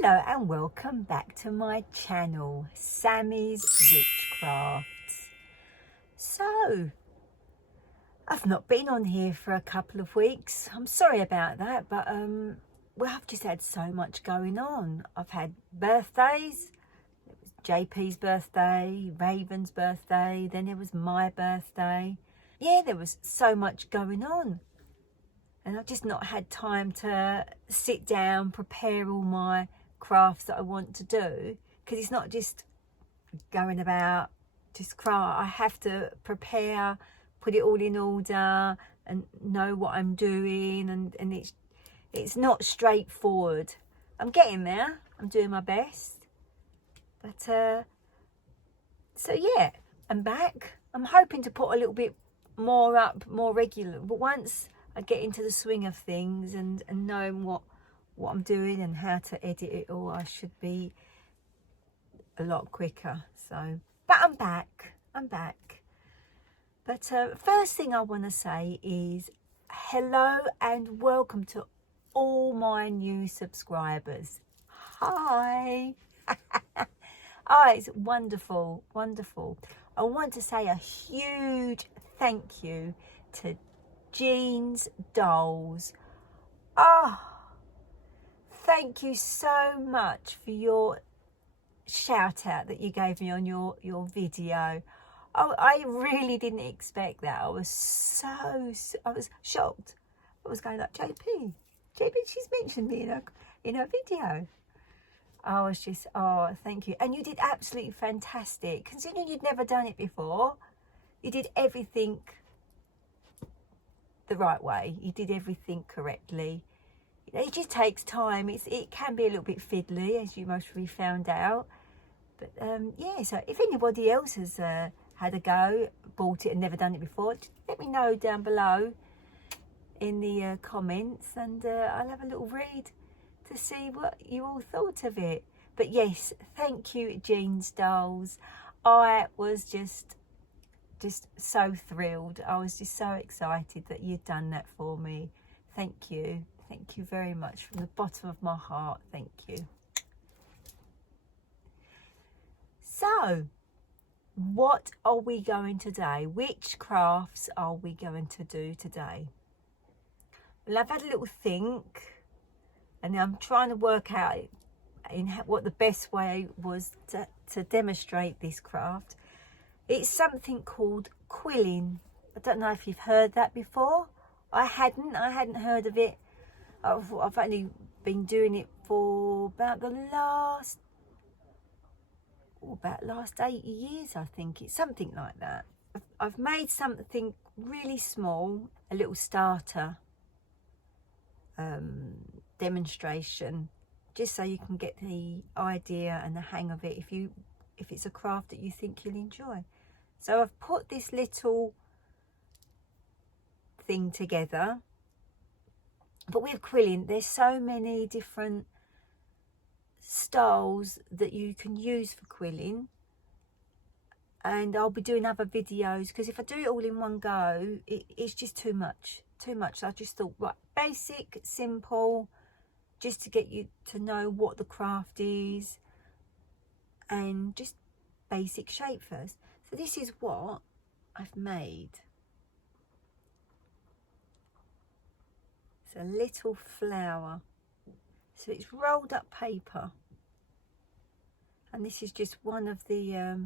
Hello and welcome back to my channel, Sammy's Witchcrafts. So, I've not been on here for a couple of weeks. I'm sorry about that, but well, I've just had so much going on. I've had birthdays. It was JP's birthday, Raven's birthday, then it was my birthday. Yeah, there was so much going on. And I've just not had time to sit down, prepare all my crafts that I want to do. Because it's not just going about just craft. I have to prepare, put it all in order and know what I'm doing. And it's not straightforward. I'm getting there. I'm doing my best. But, so yeah, I'm back. I'm hoping to put a little bit more up, more regular. But once I get into the swing of things and knowing what I'm doing and how to edit it all, I should be a lot quicker. So, but I'm back. But first thing I want to say is hello and welcome to all my new subscribers. Hi. Oh, it's wonderful. I want to say a huge thank you to Jean's Dolls. Oh, thank you so much for your shout out that you gave me on your video. Oh, I really didn't expect that. I was shocked. I was going like, JP, she's mentioned me in her video. I was just, oh, thank you. And you did absolutely fantastic. Considering you'd never done it before, you did everything the right way. You did everything correctly. It just takes time. It can be a little bit fiddly, as you most probably found out. But yeah, so if anybody else has had a go, bought it and never done it before, just let me know down below in the comments, and I'll have a little read to see what you all thought of it. But yes, thank you, Jean's Dolls. I was just so thrilled. I was just so excited that you'd done that for me. Thank you very much from the bottom of my heart. Thank you. So what are we going today? Which crafts are we going to do today? Well, I've had a little think and I'm trying to work out what the best way was to demonstrate this craft. It's something called quilling. I don't know if you've heard that before. I hadn't heard of it. I've only been doing it for about the last 8 years, I think. It's something like that. I've made something really small, a little starter demonstration, just so you can get the idea and the hang of it if it's a craft that you think you'll enjoy. So I've put this little thing together. But with quilling, there's so many different styles that you can use for quilling. And I'll be doing other videos, because if I do it all in one go, it's just too much. So I just thought, right, basic, simple, just to get you to know what the craft is. And just basic shape first. So this is what I've made. It's a little flower. So it's rolled up paper. And this is just one of the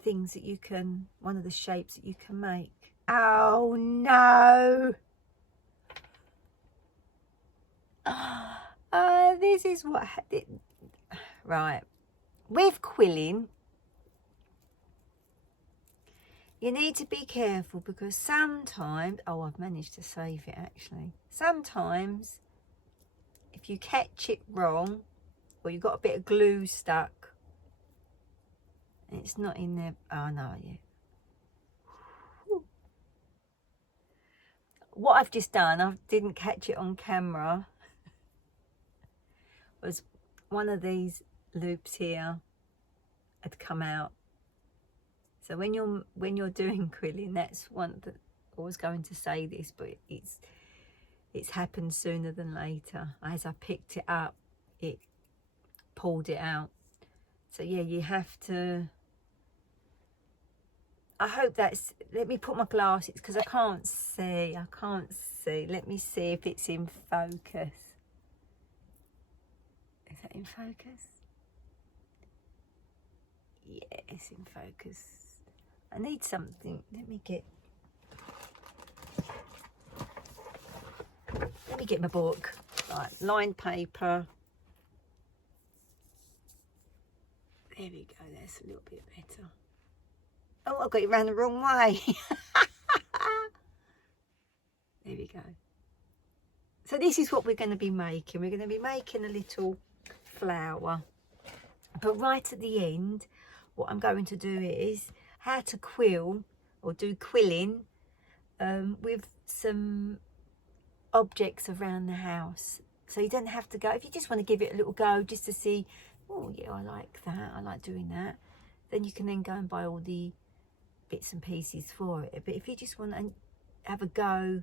things that you can, one of the shapes that you can make. Oh no! This is what, right. With quilling, you need to be careful, because sometimes, oh, I've managed to save it actually. Sometimes, if you catch it wrong, or you've got a bit of glue stuck, and it's not in there, oh no, yeah. What I've just done, I didn't catch it on camera, was one of these loops here had come out. So when you're doing quilling, that's one that I was going to say this, but it it's happened sooner than later. As I picked it up, it pulled it out. So yeah, you have to, I hope that's, let me put my glasses because I can't see. Let me see if it's in focus. Is that in focus? Yeah, it's in focus. I need something. Let me get my book. Right, lined paper. There we go, that's a little bit better. Oh, I got it round the wrong way. There we go. So this is what we're going to be making. We're going to be making a little flower. But right at the end, what I'm going to do is how to quill or do quilling with some objects around the house. So you don't have to go, if you just want to give it a little go just to see, oh yeah, I like that, I like doing that, then you can then go and buy all the bits and pieces for it. But if you just want to have a go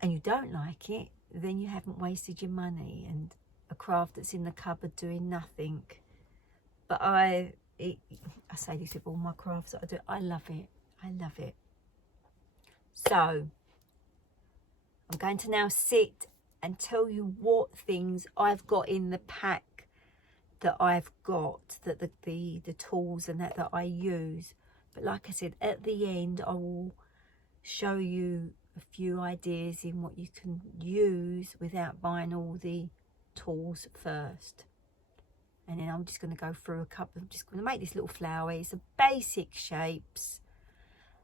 and you don't like it, then you haven't wasted your money and a craft that's in the cupboard doing nothing. But I say this with all my crafts that I do, I love it. So I'm going to now sit and tell you what things I've got in the pack that I've got, that the tools and that I use. But like I said, at the end I will show you a few ideas in what you can use without buying all the tools first. And then I'm just going to go through a couple. I'm just going to make this little flower. It's the basic shapes.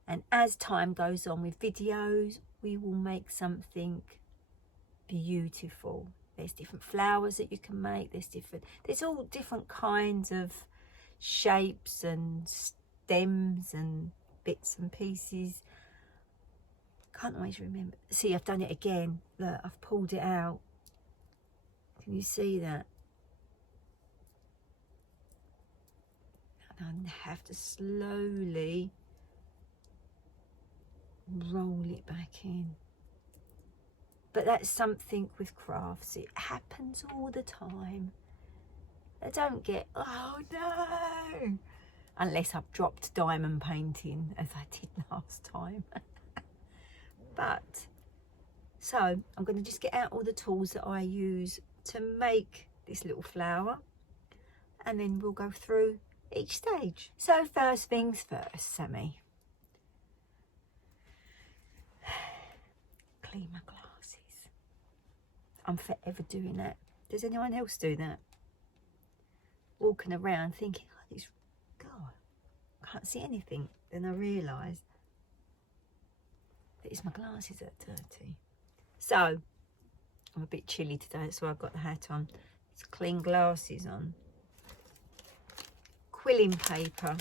And as time goes on with videos, we will make something beautiful. There's different flowers that you can make. There's all different kinds of shapes and stems and bits and pieces. Can't always remember. See, I've done it again. Look, I've pulled it out. Can you see that? And I have to slowly roll it back in. But that's something with crafts. It happens all the time. I don't get, oh no, unless I've dropped diamond painting as I did last time. But so I'm going to just get out all the tools that I use to make this little flower, and then we'll go through each stage. So first things first, Sammy. Clean my glasses. I'm forever doing that. Does anyone else do that? Walking around thinking, oh, this, God, I can't see anything. Then I realise that it's my glasses that are dirty. So I'm a bit chilly today, so I've got the hat on. It's clean glasses on. Quilling paper.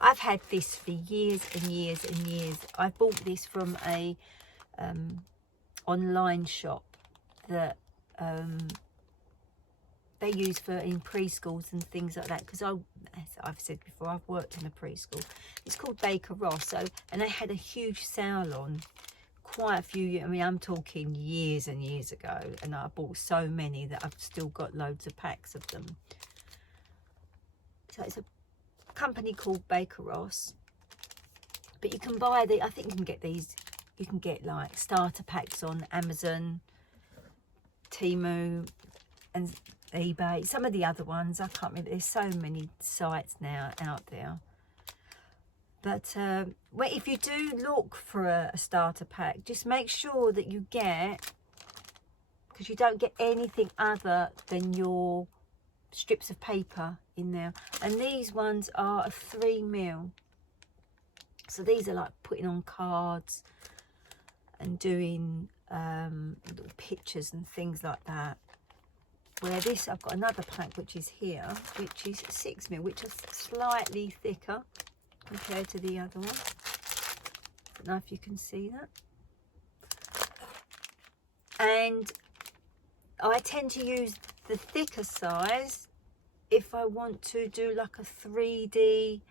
I've had this for years and years and years. I bought this from a online shop that they use for in preschools and things like that, because as I've said before, I've worked in a preschool. It's called Baker Ross. So, and they had a huge sale on quite a few, I mean, I'm talking years and years ago, and I bought so many that I've still got loads of packs of them. So it's a company called Baker Ross, but you can buy I think you can get these, you can get like starter packs on Amazon, Temu and eBay. Some of the other ones I can't remember. There's so many sites now out there. But well, if you do look for a starter pack, just make sure that you get, because you don't get anything other than your strips of paper in there. And these ones are a 3mm. So these are like putting on cards and doing little pictures and things like that. Where this, I've got another pack which is here, which is 6mm, which is slightly thicker compared to the other one. I don't know if you can see that. And I tend to use the thicker size if I want to do like a 3D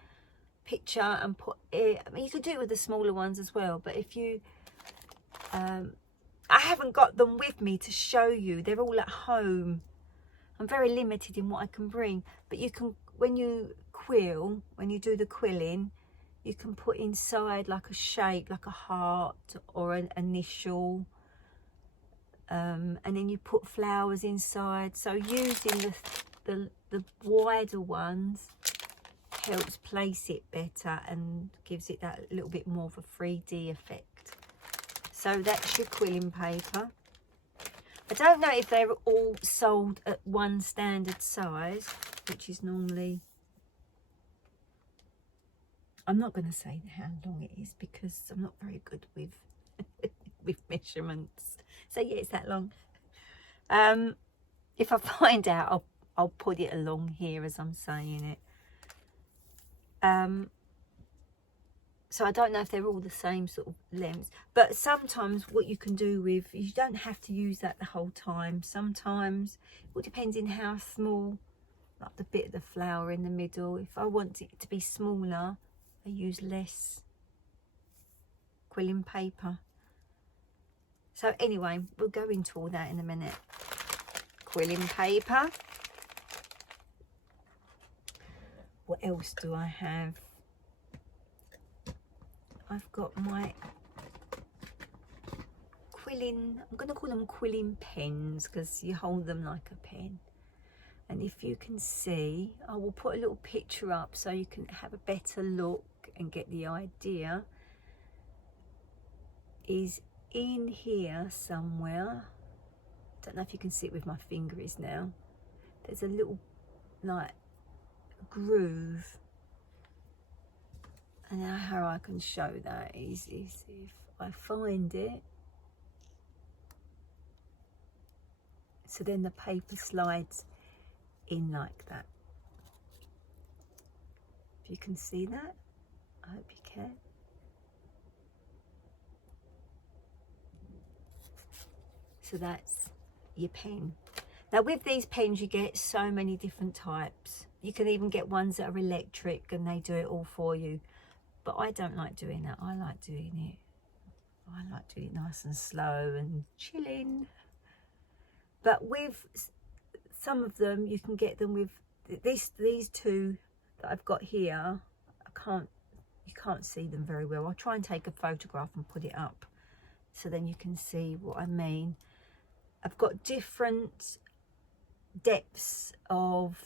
picture and put it, I mean, you could do it with the smaller ones as well, but if you I haven't got them with me to show you. They're all at home. I'm very limited in what I can bring. But you can, when you quill, when you do the quilling, you can put inside like a shape, like a heart or an initial. And then you put flowers inside. So using the wider ones helps place it better and gives it that little bit more of a 3D effect. So that's your quilling paper. I don't know if they're all sold at one standard size, which is normally, I'm not going to say how long it is because I'm not very good with with measurements. So yeah, it's that long. If I find out, I'll put it along here as I'm saying it. So I don't know if they're all the same sort of lengths, but sometimes what you can do with, you don't have to use that the whole time. Sometimes it all depends on how small, like the bit of the flower in the middle. If I want it to be smaller, I use less quilling paper. So anyway, we'll go into all that in a minute. Quilling paper. What else do I have? I've got my quilling, I'm going to call them quilling pens because you hold them like a pen. And if you can see, I will put a little picture up so you can have a better look and get the idea. Is in here somewhere. Don't know if you can see it with my fingers now. There's a little like groove. And now how I can show that is if I find it. So then the paper slides in like that. If you can see that, I hope you can. So that's your pen. Now with these pens you get so many different types. You can even get ones that are electric and they do it all for you. But I don't like doing that. I like doing it nice and slow and chilling. But with some of them, you can get them with these two that I've got here. You can't see them very well. I'll try and take a photograph and put it up so then you can see what I mean. I've got different depths of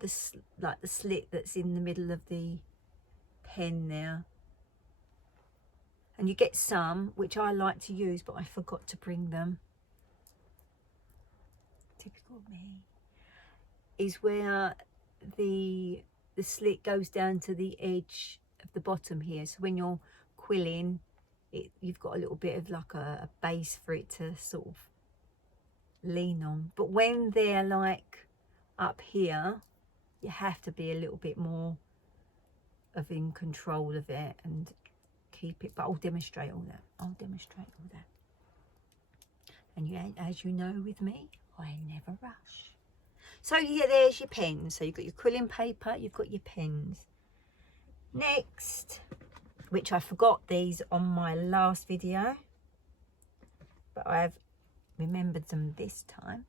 the slit that's in the middle of the pen there, and you get some which I like to use but I forgot to bring them. Typical me. Is where the slit goes down to the edge of the bottom here, so when you're quilling it, you've got a little bit of like a base for it to sort of lean on. But when they're like up here, you have to be a little bit more in control of it and keep it. But I'll demonstrate all that. And as you know with me, I never rush. So yeah, there's your pens. So you've got your quilling paper, you've got your pens. Next, which I forgot these on my last video, but I've remembered them this time.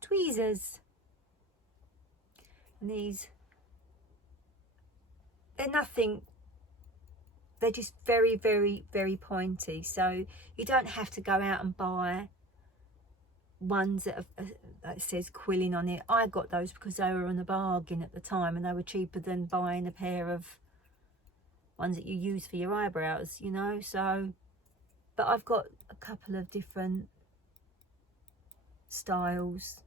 Tweezers. And these, they're nothing, they're just very, very, very pointy. So you don't have to go out and buy ones that says quilling on it. I got those because they were on a bargain at the time and they were cheaper than buying a pair of ones that you use for your eyebrows, you know. So, but I've got a couple of different styles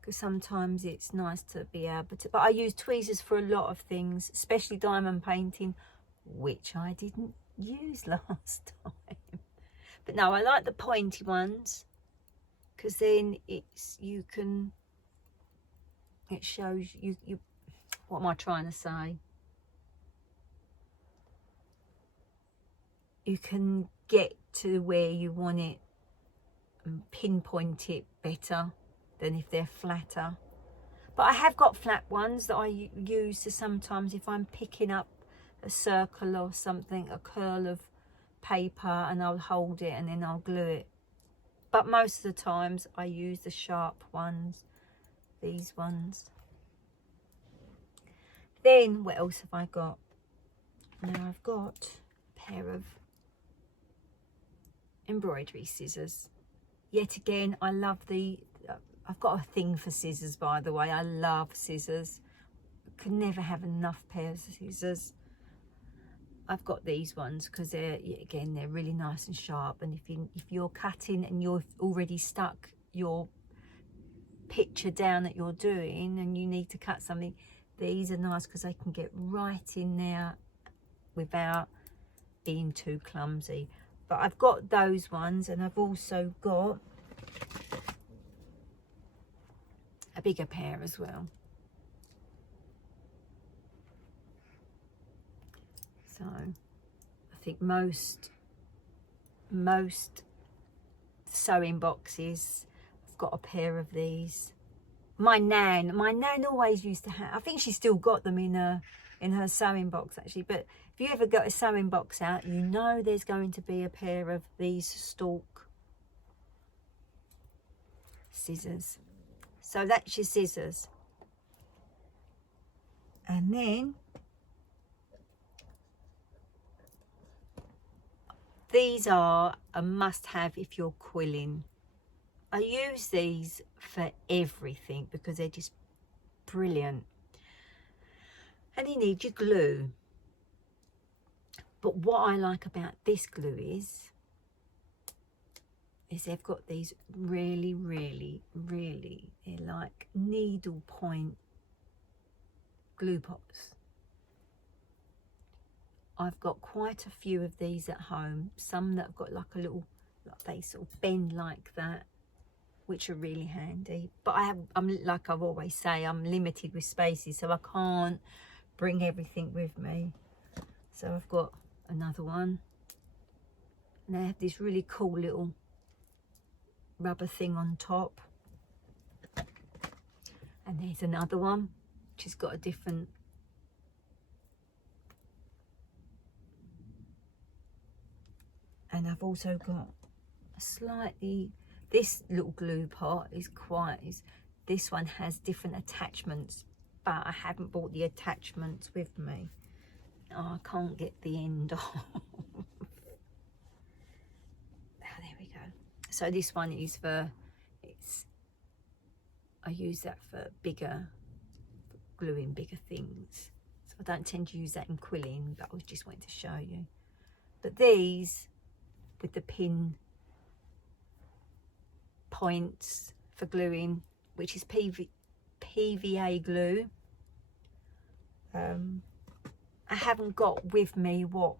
because sometimes it's nice to be able to, but I use tweezers for a lot of things, especially diamond painting, which I didn't use last time. But no, I like the pointy ones because then it shows you what am I trying to say? You can get to where you want it and pinpoint it better than if they're flatter. But I have got flat ones that I use to sometimes if I'm picking up a circle or something, a curl of paper and I'll hold it and then I'll glue it. But most of the times I use the sharp ones, these ones. Then what else have I got? Now I've got a pair of embroidery scissors. Yet again, I love I've got a thing for scissors, by the way. I love scissors. Could never have enough pairs of scissors. I've got these ones because they're really nice and sharp, and if you're cutting and you've already stuck your picture down that you're doing and you need to cut something, these are nice because they can get right in there without being too clumsy. But I've got those ones, and I've also got a bigger pair as well. So I think most sewing boxes have got a pair of these. My nan always used to have, I think she's still got them in her sewing box actually, but if you ever got a sewing box out, you know there's going to be a pair of these stalk scissors. So that's your scissors. And then these are a must-have if you're quilling. I use these for everything because they're just brilliant. And you need your glue. But what I like about this glue is they've got these really, they're like needle point glue pots. I've got quite a few of these at home. Some that have got like a little, like they sort of bend like that, which are really handy. But I'm like I've always say, I'm limited with spaces, so I can't bring everything with me. So I've got another one, and they have this really cool little rubber thing on top. And there's another one which has got a different, and I've also got a slightly, this little glue pot this one has different attachments, but I haven't bought the attachments with me. Oh, I can't get the end off. Oh, there we go. So this one is I use that for gluing bigger things. So I don't tend to use that in quilling, but I just wanted to show you. But these with the pin points for gluing, which is PVA glue. I haven't got with me what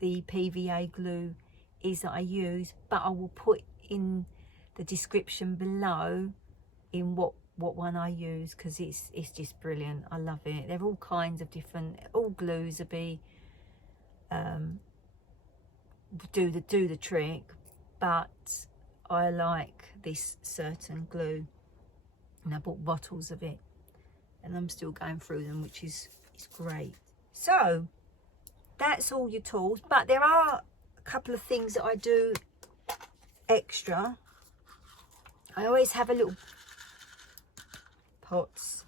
the PVA glue is that I use, but I will put in the description below in what one I use, because it's just brilliant. I love it. They're all kinds of different, all glues will be do the trick, but I like this certain glue, and I bought bottles of it, and I'm still going through them, which is great. So that's all your tools, but there are a couple of things that I do extra. I always have a little pots,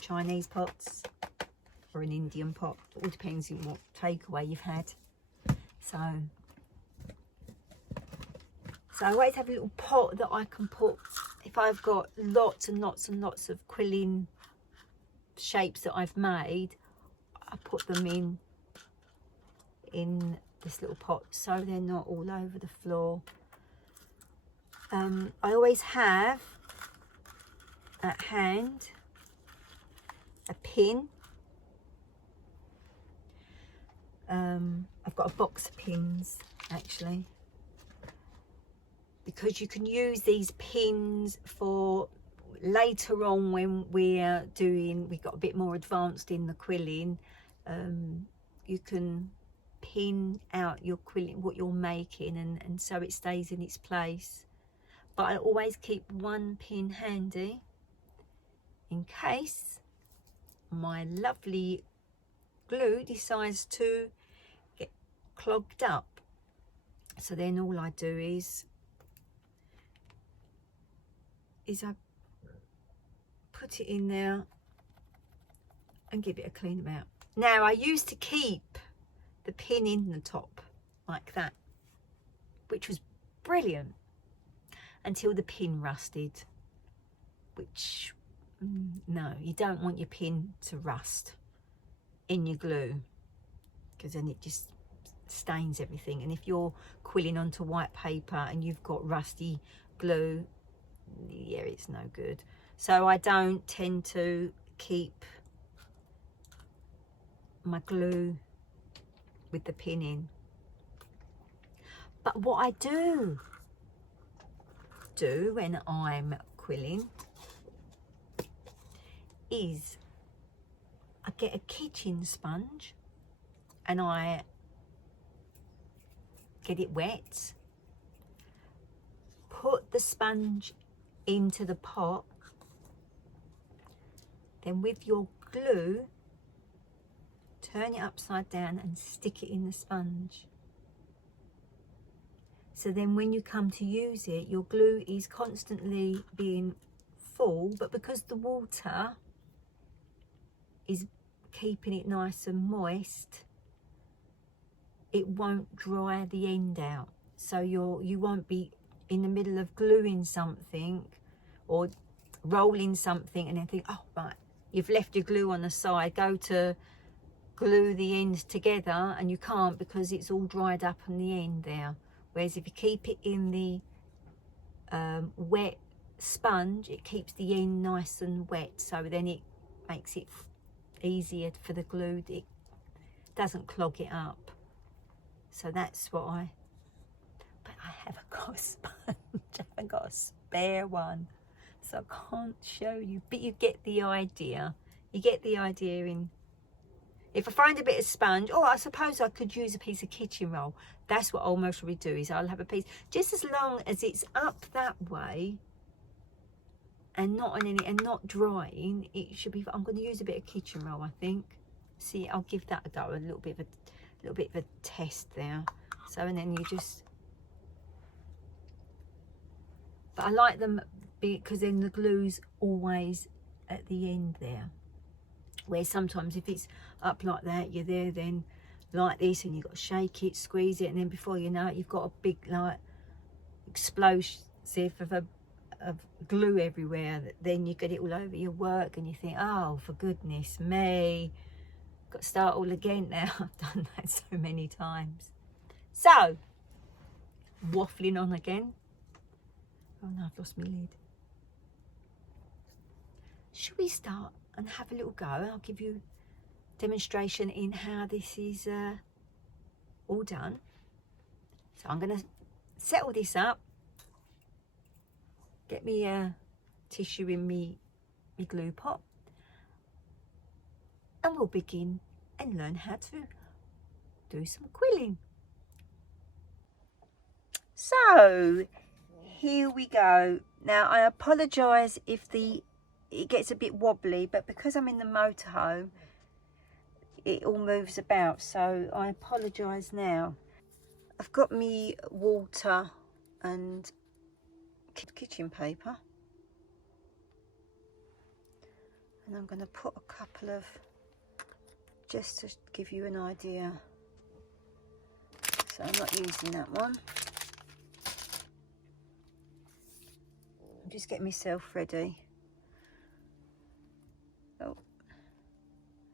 Chinese pots or an Indian pot. It all depends on what takeaway you've had. So I always have a little pot that I can put, if I've got lots and lots and lots of quilling shapes that I've made, I put them in this little pot so they're not all over the floor. I always have at hand a pin. I've got a box of pins actually, because you can use these pins for later on when we got a bit more advanced in the quilling. You can pin out your quilling, what you're making, and so it stays in its place. But I always keep one pin handy in case my lovely glue decides to clogged up. So then all I do is I put it in there and give it a clean about. Now, I used to keep the pin in the top like that, which was brilliant until the pin rusted, which no, you don't want your pin to rust in your glue, because then it just stains everything. And if you're quilling onto white paper and you've got rusty glue, yeah, it's no good. So I don't tend to keep my glue with the pin in. But what I do when I'm quilling is I get a kitchen sponge and I get it wet, put the sponge into the pot, then with your glue turn it upside down and stick it in the sponge. So then when you come to use it, your glue is constantly being full, but because the water is keeping it nice and moist, it won't dry the end out. So you won't be in the middle of gluing something or rolling something and then think, oh right, you've left your glue on the side, go to glue the ends together and you can't because it's all dried up on the end there. Whereas if you keep it in the wet sponge, it keeps the end nice and wet, so then it makes it easier for the glue. It doesn't clog it up. So that's what but I haven't got a sponge. I haven't got a spare one, so I can't show you, but you get the idea. You get the idea. In if I find a bit of sponge, or I suppose I could use a piece of kitchen roll. That's what I'll mostly do, is I'll have a piece, just as long as it's up that way and not on any, and not drying, it should be. I'm going to use a bit of kitchen roll, I think. See, I'll give that a go, a little bit of a test there. So, and then you just, but I like them because then the glue's always at the end there. Where sometimes if it's up like that, you're there then like this, and you've got to shake it, squeeze it, and then before you know it, you've got a big like explosive of glue everywhere. Then you get it all over your work and you think, oh, for goodness me, got to start all again now. I've done that so many times. So, waffling on again. Oh no, I've lost my lid. Should we start and have a little go? I'll give you a demonstration in how this is all done. So I'm going to settle this up, get me a tissue in me glue pot, and we'll begin and learn how to do some quilling. So here we go. Now I apologise if it gets a bit wobbly, but because I'm in the motorhome, it all moves about, so I apologise now. I've got me water and kitchen paper, and I'm going to put a couple of, just to give you an idea. So I'm not using that one. I'm just getting myself ready. Oh,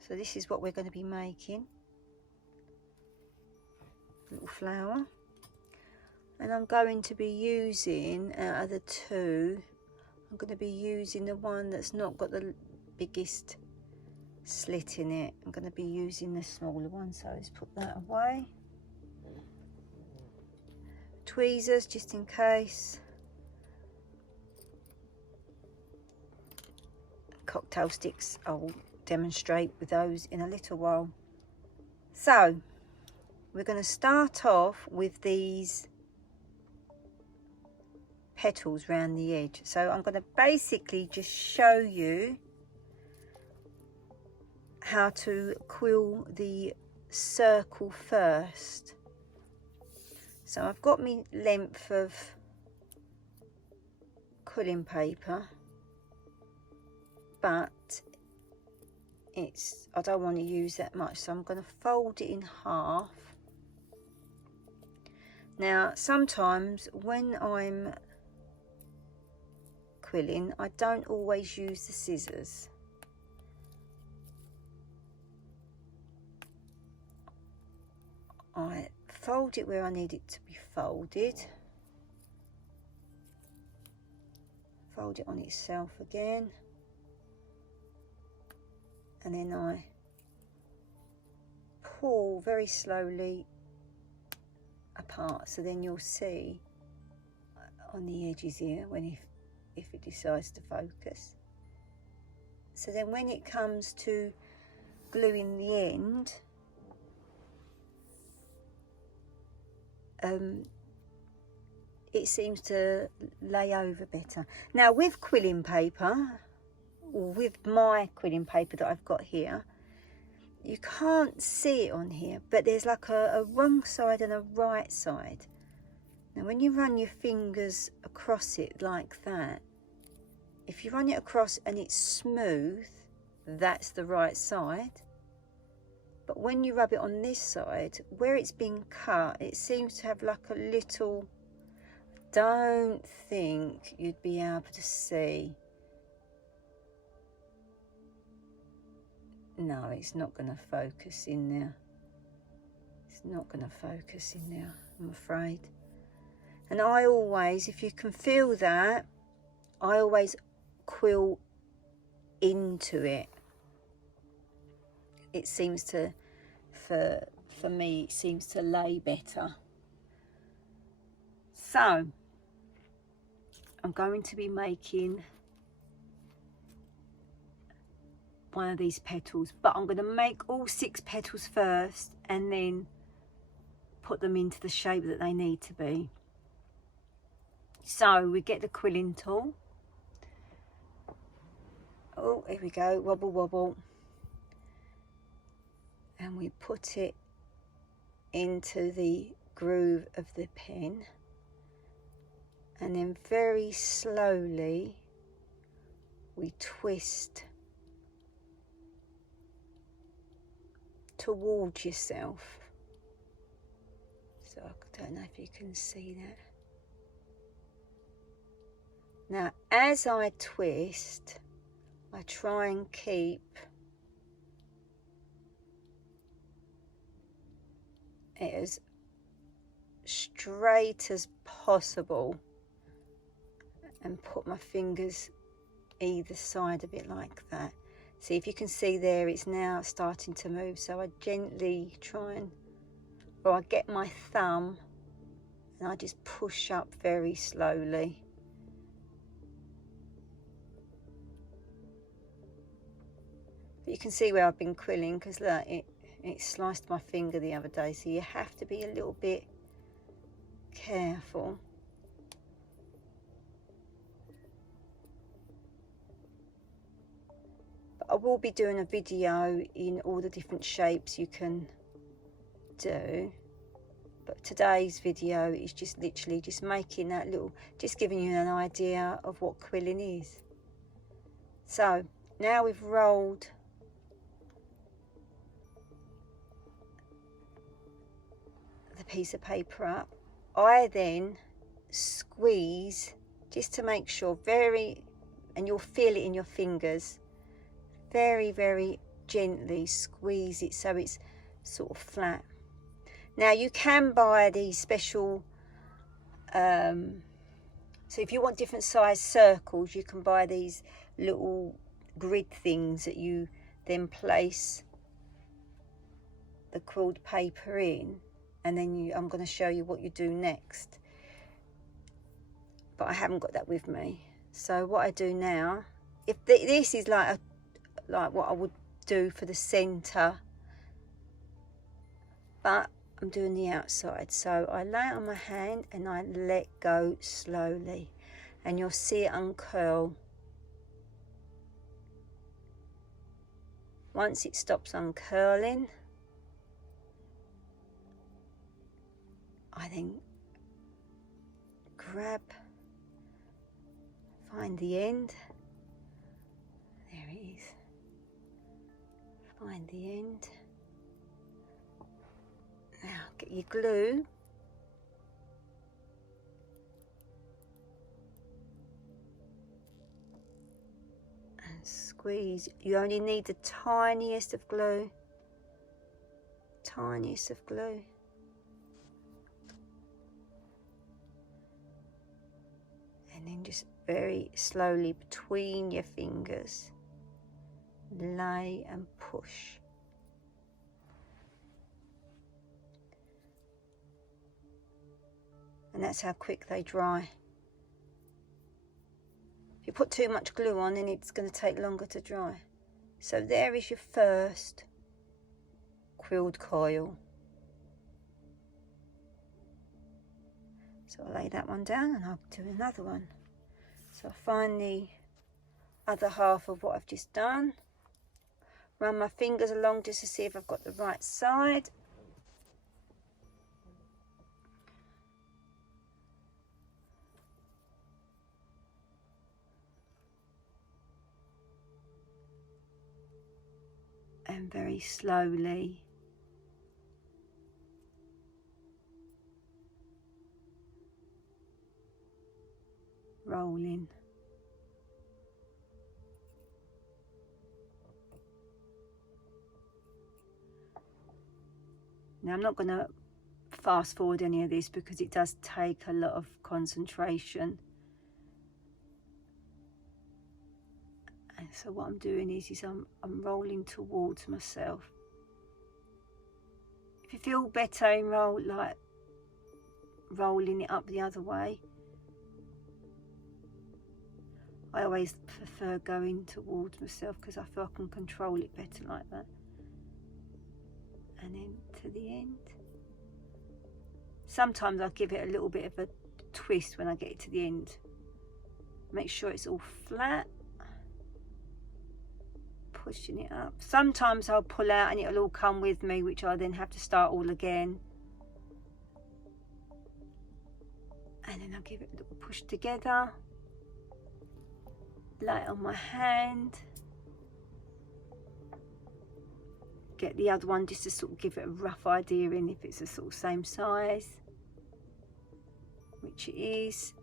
so this is what we're going to be making. Little flower. And I'm going to be using, out of the two, I'm going to be using the one that's not got the biggest slit in it. I'm going to be using the smaller one, so let's put that away. Tweezers, just in case. Cocktail sticks, I will demonstrate with those in a little while. So we're going to start off with these petals around the edge. So I'm going to basically just show you how to quill the circle first, So I've got my length of quilling paper, but I don't want to use that much, so I'm going to fold it in half. Now sometimes when I'm quilling, I don't always use the scissors. I fold it where I need it to be folded, fold it on itself again, and then I pull very slowly apart, so then you'll see on the edges here if it decides to focus. So then when it comes to gluing the end, it seems to lay over better. Now with quilling paper, or with my quilling paper that I've got here, you can't see it on here, but there's like a wrong side and a right side. Now when you run your fingers across it like that, if you run it across and it's smooth, that's the right side. But when you rub it on this side, where it's been cut, it seems to have like a little, don't think you'd be able to see. No, it's not going to focus in there. It's not going to focus in there, I'm afraid. And I always, if you can feel that, I always quill into it. It seems to, for me, it seems to lay better. So I'm going to be making one of these petals, but I'm going to make all 6 petals first and then put them into the shape that they need to be. So we get the quilling tool. Oh, here we go, wobble wobble. And we put it into the groove of the pen, and then very slowly we twist towards yourself. So I don't know if you can see that. Now as I twist, I try and keep it as straight as possible and put my fingers either side of it like that. See if you can see there, it's now starting to move, so I gently try and, or I get my thumb and I just push up very slowly. But you can see where I've been quilling, because look, it sliced my finger the other day, so you have to be a little bit careful. But I will be doing a video in all the different shapes you can do, but today's video is just literally just making that little, just giving you an idea of what quilling is. So now we've rolled the piece of paper up, I then squeeze just to make sure, and you'll feel it in your fingers, very, very gently squeeze it so it's sort of flat. Now you can buy these special, so if you want different size circles, you can buy these little grid things that you then place the quilled paper in, and then I'm going to show you what you do next, but I haven't got that with me. So what I do now, if this is like what I would do for the center, but I'm doing the outside, so I lay it on my hand and I let go slowly, and you'll see it uncurl. Once it stops uncurling, I then find the end. There it is. Find the end. Now get your glue. And squeeze. You only need the tiniest of glue. Tiniest of glue. And then just very slowly between your fingers, lay and push. And that's how quick they dry. If you put too much glue on, then it's going to take longer to dry. So there is your first quilled coil. So I'll lay that one down and I'll do another one. So I find the other half of what I've just done. Run my fingers along just to see if I've got the right side. And very slowly rolling. Now I'm not going to fast forward any of this because it does take a lot of concentration. And so what I'm doing is I'm rolling towards myself. If you feel better in rolling it up the other way, I always prefer going towards myself because I feel I can control it better like that. And then to the end. Sometimes I give it a little bit of a twist when I get it to the end. Make sure it's all flat. Pushing it up. Sometimes I'll pull out and it'll all come with me, which I then have to start all again. And then I'll give it a little push together. Lay it on my hand. Get the other one just to sort of give it a rough idea in if it's the sort of same size, which it is.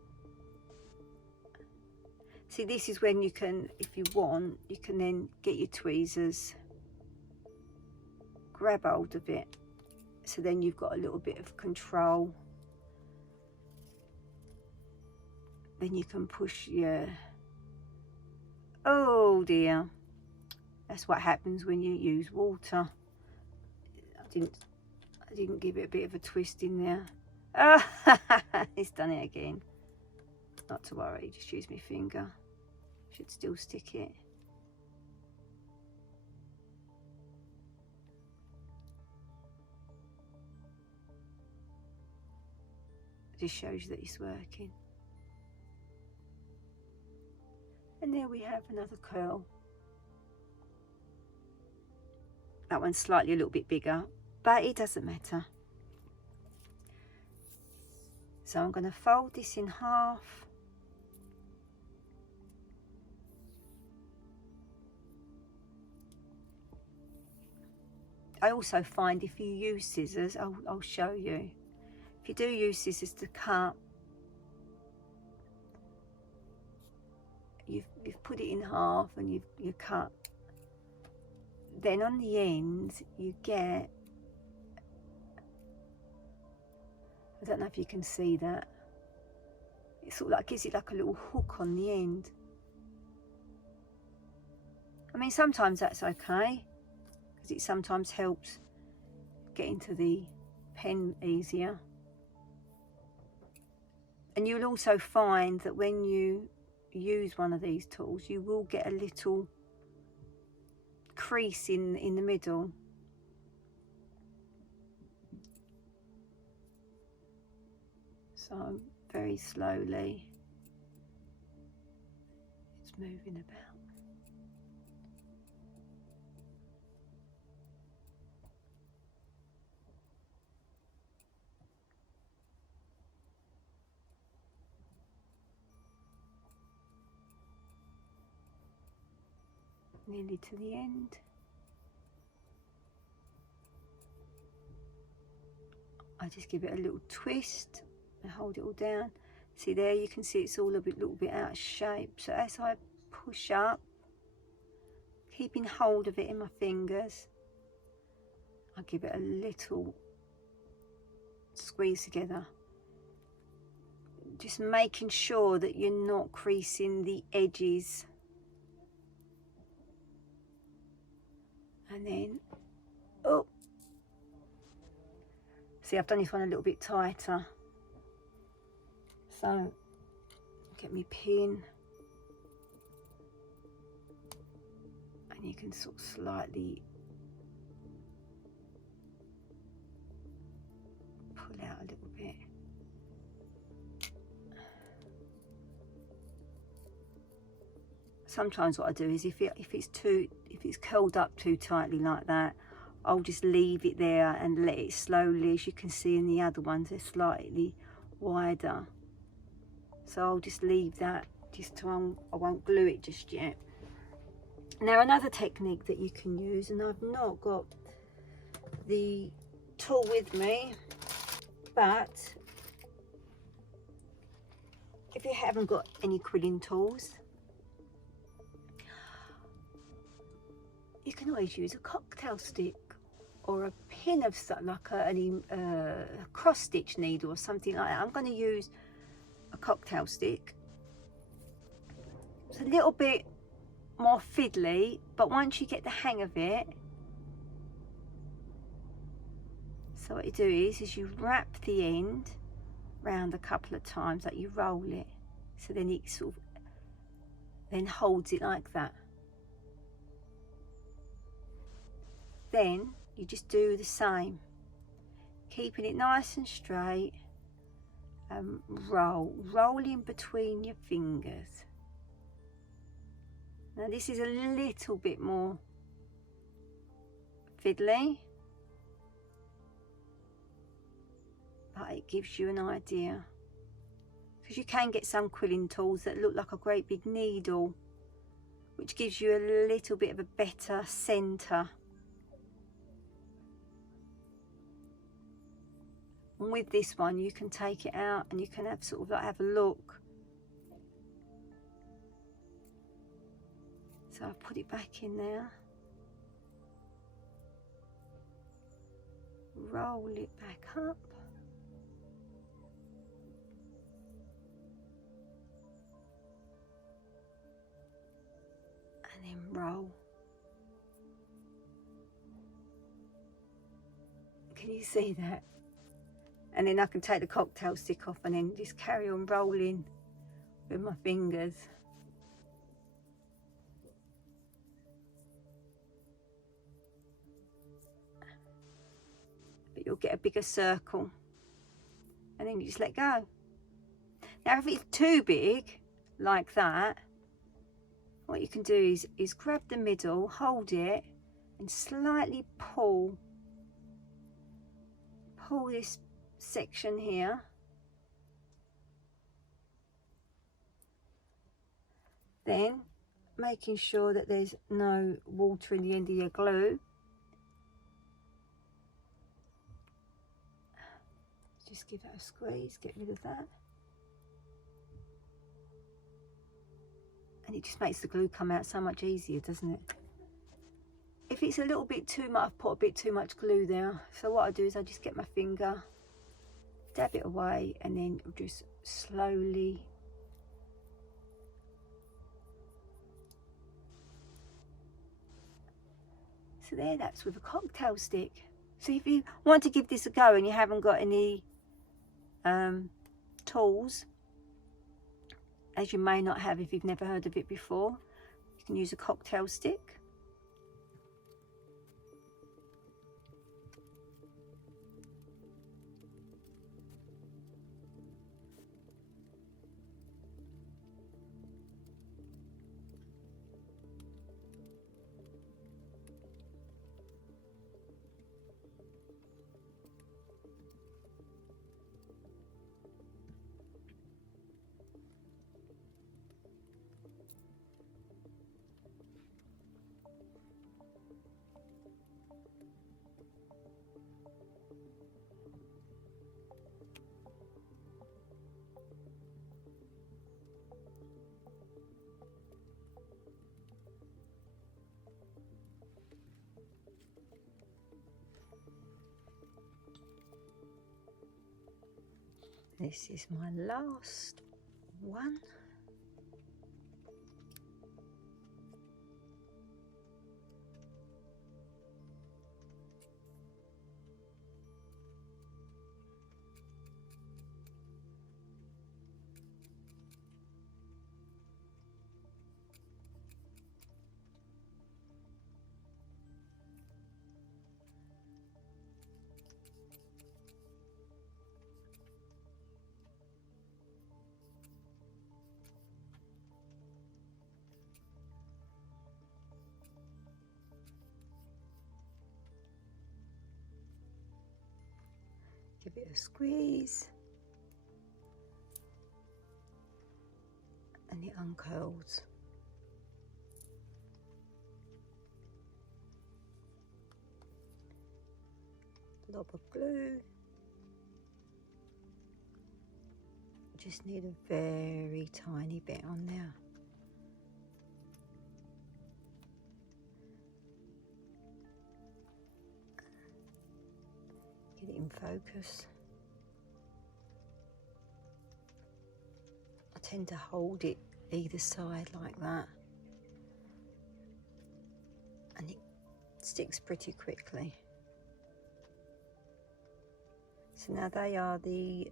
See, this is when you can, if you want, you can then get your tweezers, grab hold of it, so then you've got a little bit of control. Then you can push your, oh dear, that's what happens when you use water. I didn't give it a bit of a twist in there. Ah, it's done it again. Not to worry, just use my finger. Should still stick it. Just shows you that it's working. And there we have another curl. That one's slightly a little bit bigger, but it doesn't matter. So I'm going to fold this in half. I also find if you use scissors, I'll show you. If you do use scissors to cut, you've put it in half and you cut. Then on the end you get, I don't know if you can see that, it sort of like gives it like a little hook on the end. I mean, sometimes that's okay, because it sometimes helps get into the pen easier. And you'll also find that when you use one of these tools, you will get a little crease in the middle. So very slowly it's moving about. nearly to the end. I just give it a little twist and hold it all down. See there, you can see it's all a little bit out of shape. So as I push up, keeping hold of it in my fingers, I give it a little squeeze together. Just making sure that you're not creasing the edges. And then, oh, see, I've done this one a little bit tighter. So, get me pin. And you can sort of slightly pull out a little bit. Sometimes what I do is if it's curled up too tightly like that, I'll just leave it there and let it slowly, as you can see in the other ones, they're slightly wider. So I'll just leave that just till I won't glue it just yet. Now another technique that you can use, and I've not got the tool with me, but if you haven't got any quilling tools, you can always use a cocktail stick or a pin of something like a cross stitch needle or something like that. I'm going to use a cocktail stick. It's a little bit more fiddly, but once you get the hang of it, so what you do is you wrap the end round a couple of times, like you roll it, so then it sort of then holds it like that. Then you just do the same, keeping it nice and straight, and rolling between your fingers. Now this is a little bit more fiddly, but it gives you an idea, because you can get some quilling tools that look like a great big needle, which gives you a little bit of a better centre. And with this one, you can take it out and you can have sort of like have a look. So I'll put it back in there. Roll it back up. And then roll. Can you see that? And then I can take the cocktail stick off and then just carry on rolling with my fingers. But you'll get a bigger circle. And then you just let go. Now if it's too big, like that, what you can do is grab the middle, hold it, and slightly pull this section here, then making sure that there's no water in the end of your glue, just give that a squeeze, get rid of that, and it just makes the glue come out so much easier, doesn't it? If it's a little bit too much, I've put a bit too much glue there, so what I do is I just get my finger, dab it away, and then just slowly so there, that's with a cocktail stick. So if you want to give this a go and you haven't got any tools, as you may not have if you've never heard of it before, you can use a cocktail stick. This is my last one. Give it a squeeze and it uncurls. Blob of glue. Just need a very tiny bit on there. Get it in focus. I tend to hold it either side like that, and it sticks pretty quickly. So now they are the,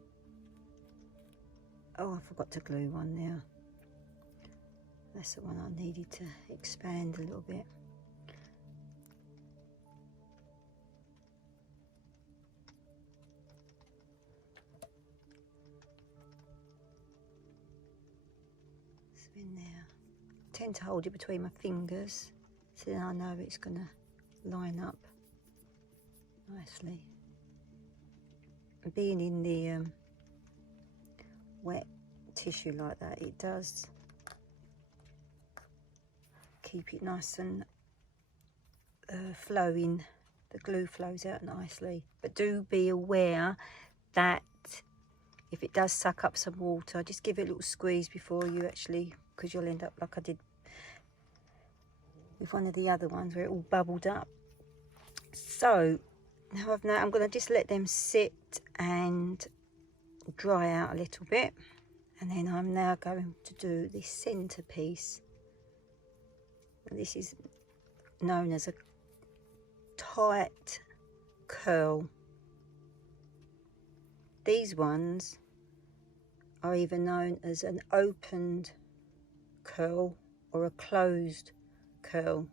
oh, I forgot to glue one there. That's the one I needed to expand a little bit. So in there, I tend to hold it between my fingers so then I know it's going to line up nicely. Being in the wet tissue like that, it does keep it nice and flowing. The glue flows out nicely, but do be aware that if it does suck up some water, just give it a little squeeze before you actually, because you'll end up like I did with one of the other ones where it all bubbled up. So now I'm going to just let them sit and dry out a little bit, and then I'm now going to do this centerpiece. This is known as a tight curl. These ones are either known as an opened curl or a closed curl,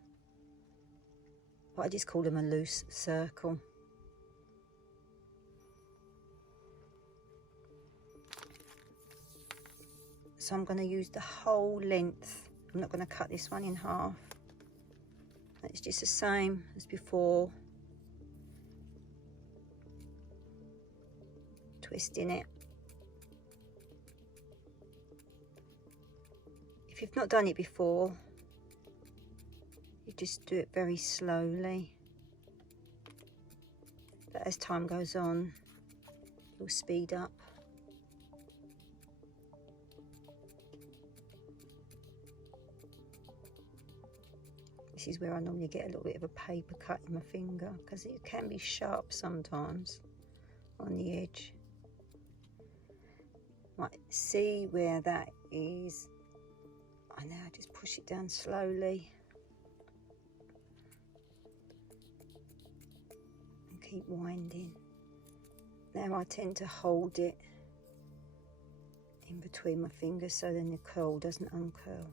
but I just call them a loose circle. So I'm going to use the whole length. I'm not going to cut this one in half. It's just the same as before. Twisting it. If you've not done it before, you just do it very slowly. But as time goes on, you'll speed up. This is where I normally get a little bit of a paper cut in my finger, because it can be sharp sometimes on the edge. Right, see where that is. I now just push it down slowly and keep winding. Now I tend to hold it in between my fingers so then the curl doesn't uncurl.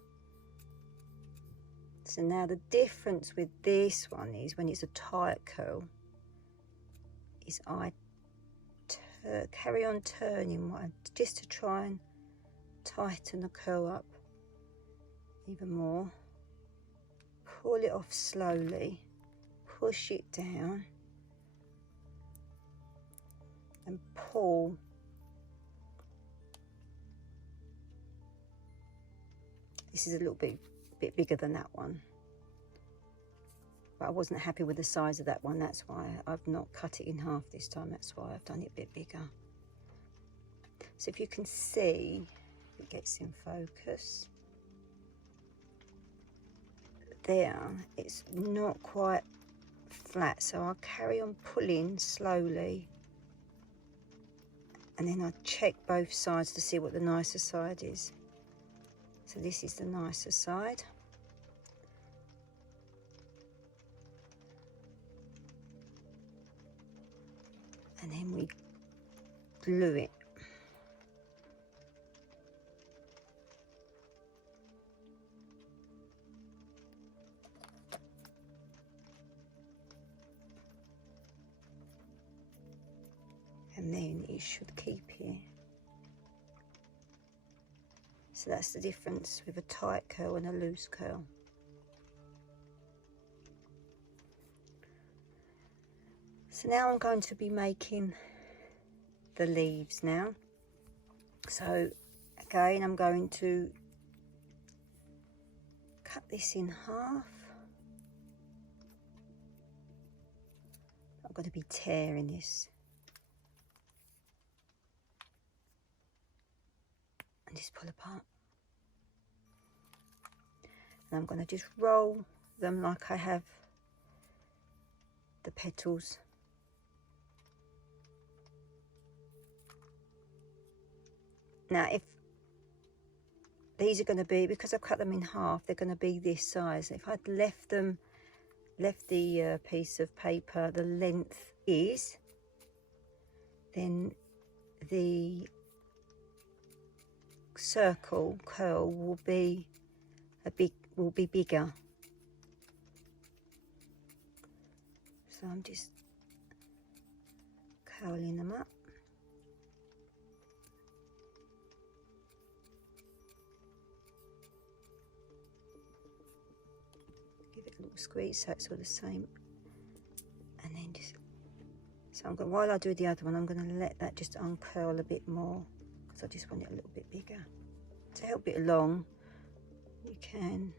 So now the difference with this one is when it's a tight curl, is I carry on turning one just to try and tighten the curl up even more. Pull it off slowly, push it down and pull. This is a little bit bigger than that one, but I wasn't happy with the size of that one. That's why I've not cut it in half this time. That's why I've done it a bit bigger. So if you can see, it gets in focus there. It's not quite flat, so I'll carry on pulling slowly and then I check both sides to see what the nicer side is. So this is the nicer side. And then we glue it. And then it should keep here. So that's the difference with a tight curl and a loose curl. So now I'm going to be making the leaves now. So again, I'm going to cut this in half. I'm going to be tearing this. And just pull apart. And I'm going to just roll them like I have the petals. Now if these are going to be, because I've cut them in half, they're going to be this size. If I'd left the piece of paper the length is, then the circle curl will be bigger. So I'm just curling them up. Give it a little squeeze so it's all the same, and then just, so I'm going, while I do the other one, I'm going to let that just uncurl a bit more, because I just want it a little bit bigger. To help it along, you can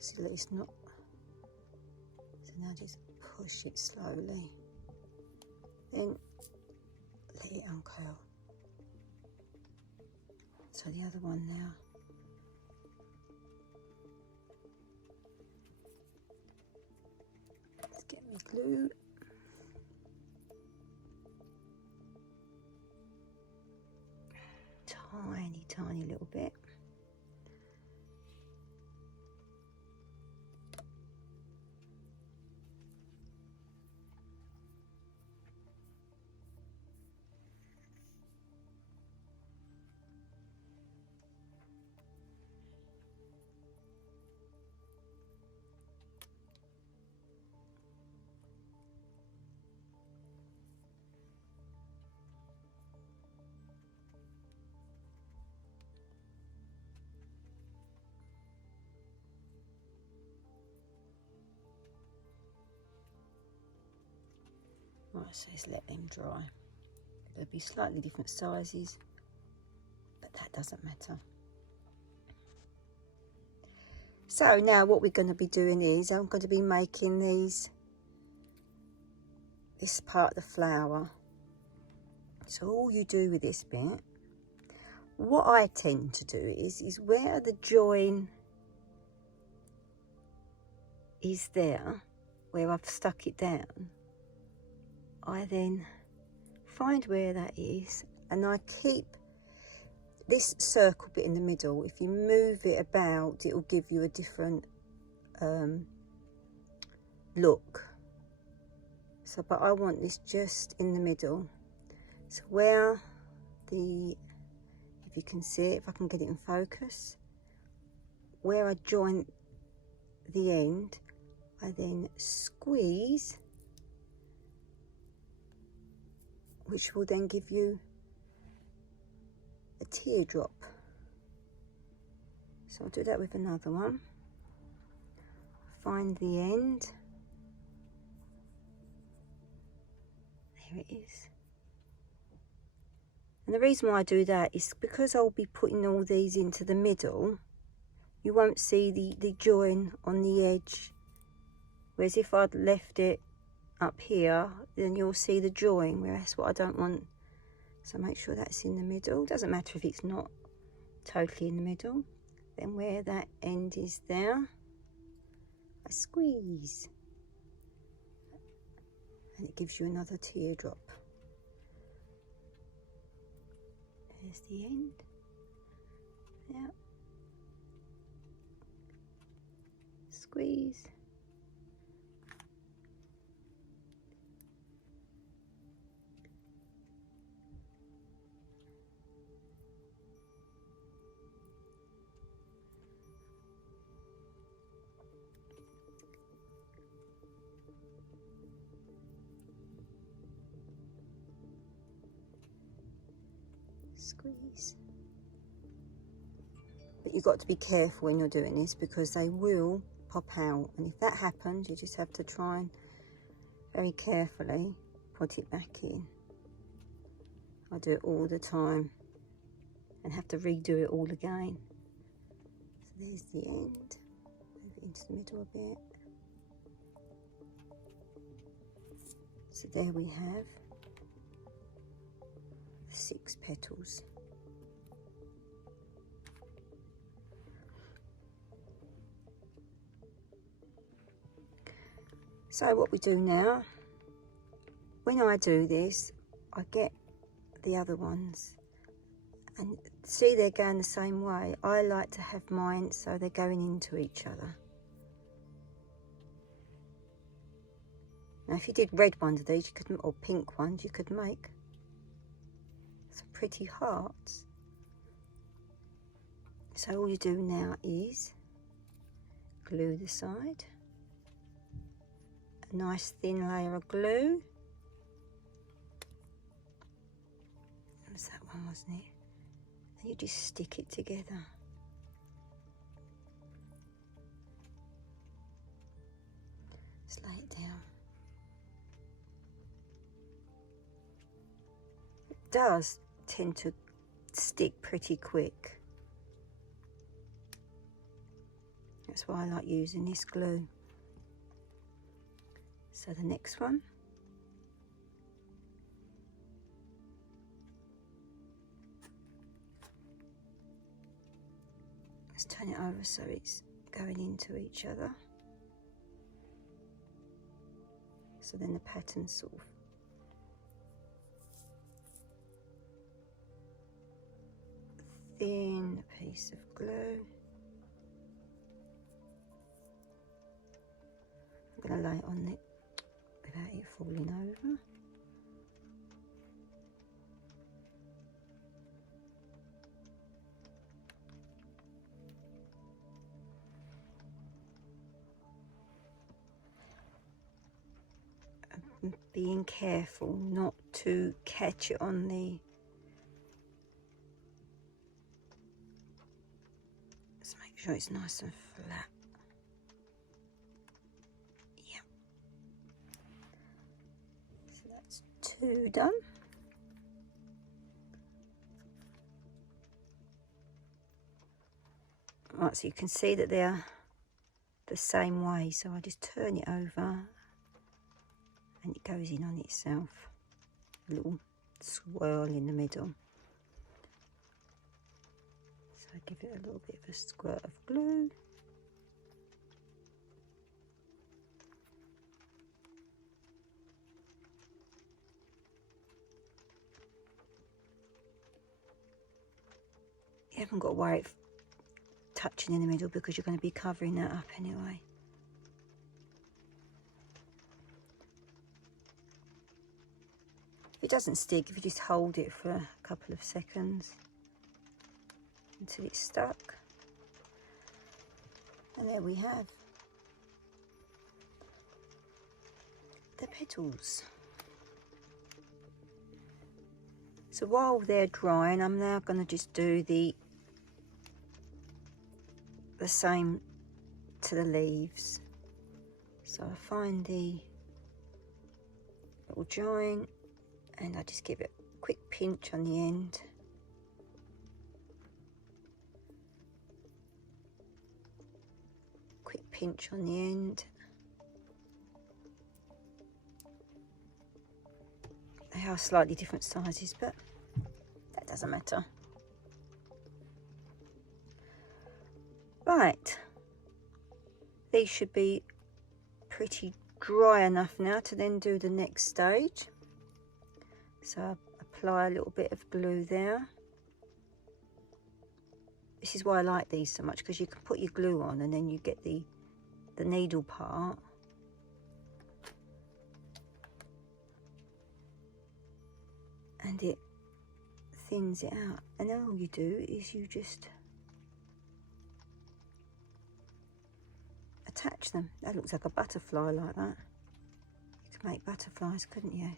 so that it's not, so now just push it slowly, then let it uncurl. So the other one now. Let's get me glue. Tiny little bit. Right, so let's let them dry. They'll be slightly different sizes, but that doesn't matter. So now what we're going to be doing is I'm going to be making this part of the flower. So all you do with this bit, what I tend to do is where the join is there, where I've stuck it down, I then find where that is, and I keep this circle bit in the middle. If you move it about, it will give you a different look. So, but I want this just in the middle. So where if you can see it, if I can get it in focus, where I join the end, I then squeeze, which will then give you a teardrop. So I'll do that with another one. Find the end. There it is. And the reason why I do that is because I'll be putting all these into the middle, you won't see the join on the edge. Whereas if I'd left it up here, then you'll see the drawing, where that's what I don't want. So make sure that's in the middle. Doesn't matter if it's not totally in the middle. Then where that end is there, I squeeze. And it gives you another teardrop. There's the end. Yeah. Squeeze. Squeeze. But you've got to be careful when you're doing this, because they will pop out, and if that happens, you just have to try and very carefully put it back in. I do it all the time and have to redo it all again. So there's the end. Move it into the middle a bit. So there we have 6 petals. So what we do now, when I do this, I get the other ones, and see they're going the same way. I like to have mine so they're going into each other. Now if you did red ones of these, you could, or pink ones, you could make some pretty hearts. So all you do now is glue the side, a nice thin layer of glue. That was that one, wasn't it? And you just stick it together. Just lay it down. It does tend to stick pretty quick. That's why I like using this glue. So the next one. Let's turn it over so it's going into each other. So then the pattern sort of thin piece of glue. I'm going to lay it on it without it falling over. And being careful not to catch it on the, let's make sure it's nice and flat. Yeah. So that's 2 done. Right, so you can see that they're the same way, so I just turn it over and it goes in on itself. A little swirl in the middle. So I give it a little bit of a squirt of glue. You haven't got to worry of touching in the middle because you're going to be covering that up anyway. If it doesn't stick, if you just hold it for a couple of seconds until it's stuck. And there we have the petals. So while they're drying, I'm now going to just do the same to the leaves. So I find the little joint and I just give it a quick pinch on the end. Quick pinch on the end. They are slightly different sizes, but that doesn't matter. Right, these should be pretty dry enough now to then do the next stage. So apply a little bit of glue there. This is why I like these so much, because you can put your glue on and then you get the needle part. And it thins it out. And then all you do is you just attach them. That looks like a butterfly like that. You could make butterflies, couldn't you?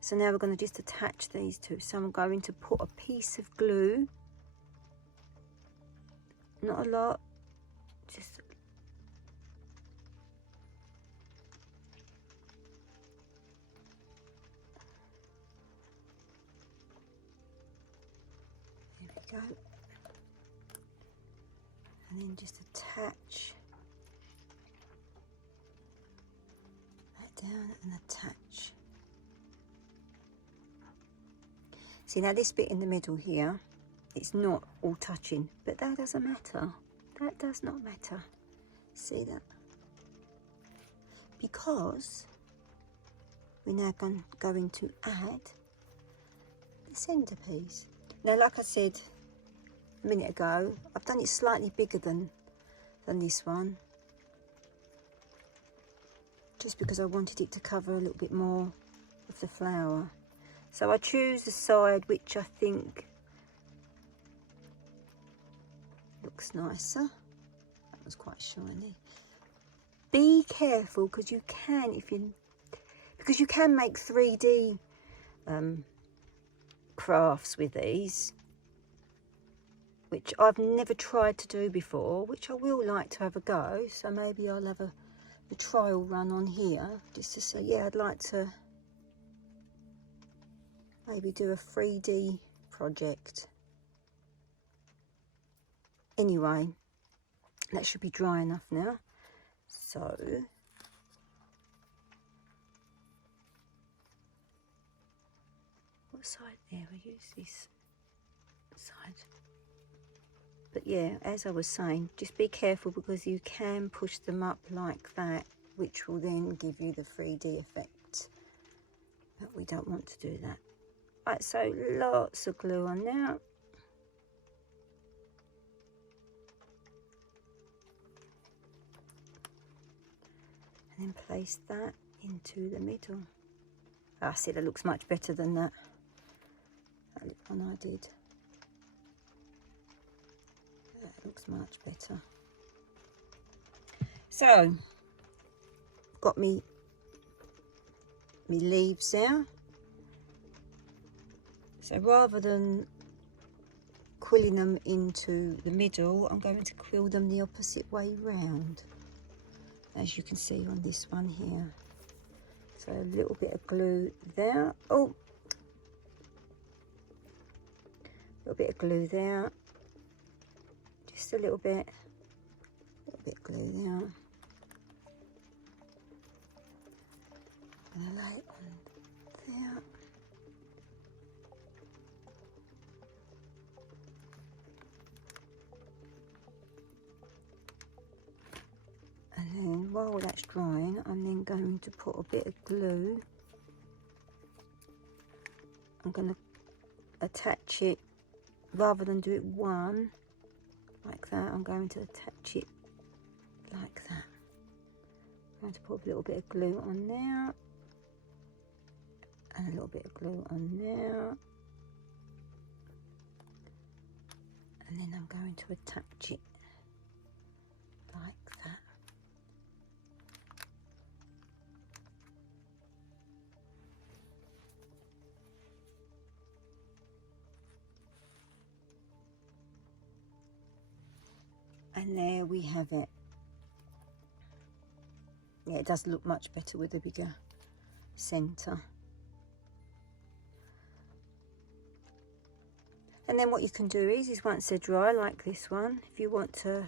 So now we're going to just attach these two. So I'm going to put a piece of glue, not a lot, just there we go, and then just attach that down and attach. See, now this bit in the middle here, it's not all touching, but that doesn't matter. That does not matter. See that? Because we're now going to add the centerpiece. Now, like I said a minute ago, I've done it slightly bigger than this one, just because I wanted it to cover a little bit more of the flower. So I choose the side which I think looks nicer. That was quite shiny. Be careful, because you can, because you can make 3D crafts with these, which I've never tried to do before, which I will like to have a go. So maybe I'll have a trial run on here just to say, yeah, I'd like to maybe do a 3D project. Anyway, that should be dry enough now. So what side there? We use this side. But yeah, as I was saying, just be careful, because you can push them up like that, which will then give you the 3D effect. But we don't want to do that. Right, so lots of glue on now. And then place that into the middle. Ah, see, that looks much better than that one I did. That looks much better. So, got me leaves there. So rather than quilling them into the middle, I'm going to quill them the opposite way round, as you can see on this one here. So a little bit of glue there. Oh, a little bit of glue there. Just a little bit glue there. And I lay it on there. And then while that's drying, I'm then going to put a bit of glue. I'm going to attach it, rather than do it one like that, I'm going to attach it like that. I'm going to put a little bit of glue on there, and a little bit of glue on there, and then I'm going to attach it like that. And there we have it. Yeah, it does look much better with a bigger centre. And then what you can do is once they're dry, like this one, if you want to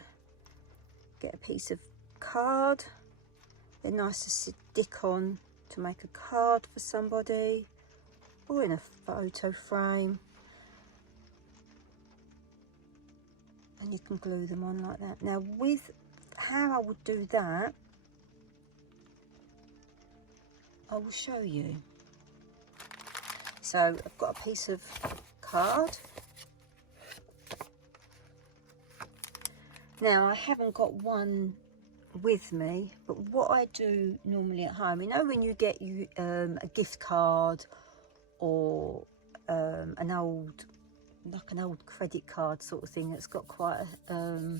get a piece of card They're nice to stick on to make a card for somebody or in a photo frame. And you can glue them on like that. Now with how I would do that, I will show you. So I've got a piece of card. Now I haven't got one with me, but what I do normally at home, you know when you get a gift card or an old credit card sort of thing that's got quite a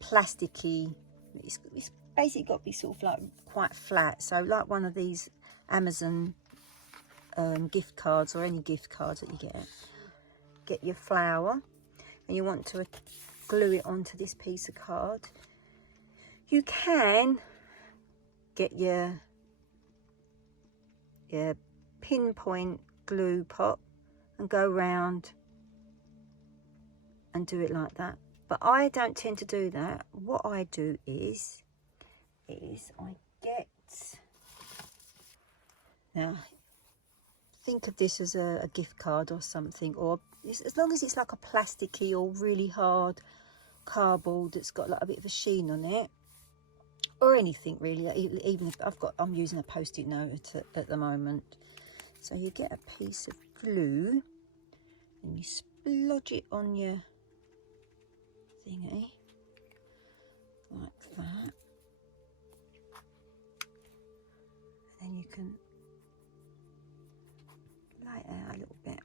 plasticky, it's basically got to be sort of like quite flat, so like one of these Amazon gift cards or any gift cards that you get your flower and you want to glue it onto this piece of card. You can get your pinpoint glue pot and go round and do it like that, but I don't tend to do that. What I do is I get, now think of this as a gift card or something, or as long as it's like a plasticky or really hard cardboard that's got like a bit of a sheen on it, or anything really, even if I'm using a post-it note at the moment. So you get a piece of glue and you splodge it on your thingy like that, and then you can lay it out a little bit.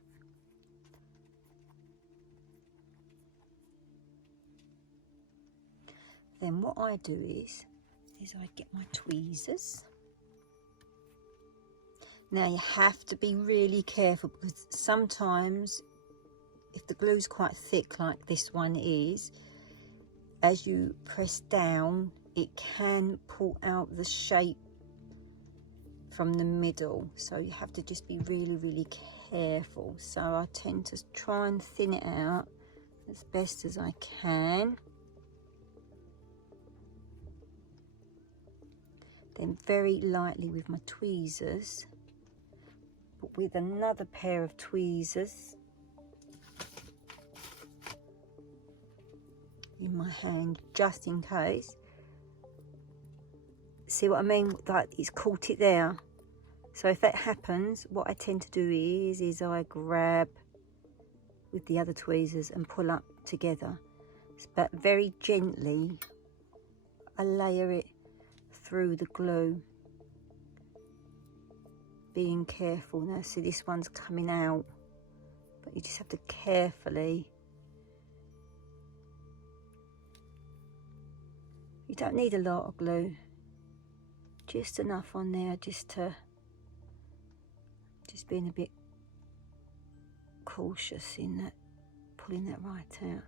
Then what I do is I get my tweezers. Now you have to be really careful because sometimes if the glue's quite thick like this one is, as you press down it can pull out the shape from the middle, so you have to just be really careful. So I tend to try and thin it out as best as I can. Then very lightly with my tweezers, but with another pair of tweezers in my hand just in case. See what I mean? Like it's caught it there. So if that happens, what I tend to do is I grab with the other tweezers and pull up together, but very gently I layer it through the glue, being careful. Now see, this one's coming out, but you just have to carefully, you don't need a lot of glue, just enough on there just being a bit cautious in that, pulling that right out.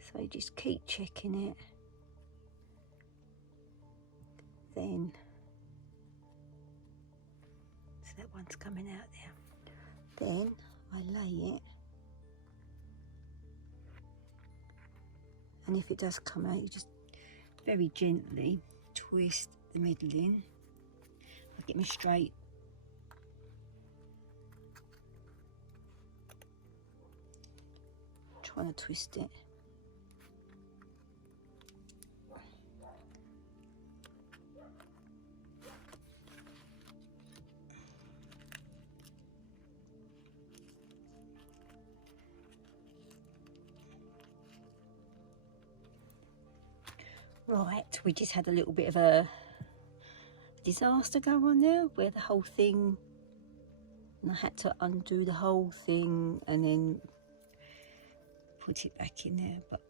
So you just keep checking it. Then, so that one's coming out there. Then I lay it, and if it does come out, you just very gently twist the middle in. I get me straight. Trying to twist it. Right, we just had a little bit of a disaster go on there where the whole thing, and I had to undo the whole thing and then put it back in there, but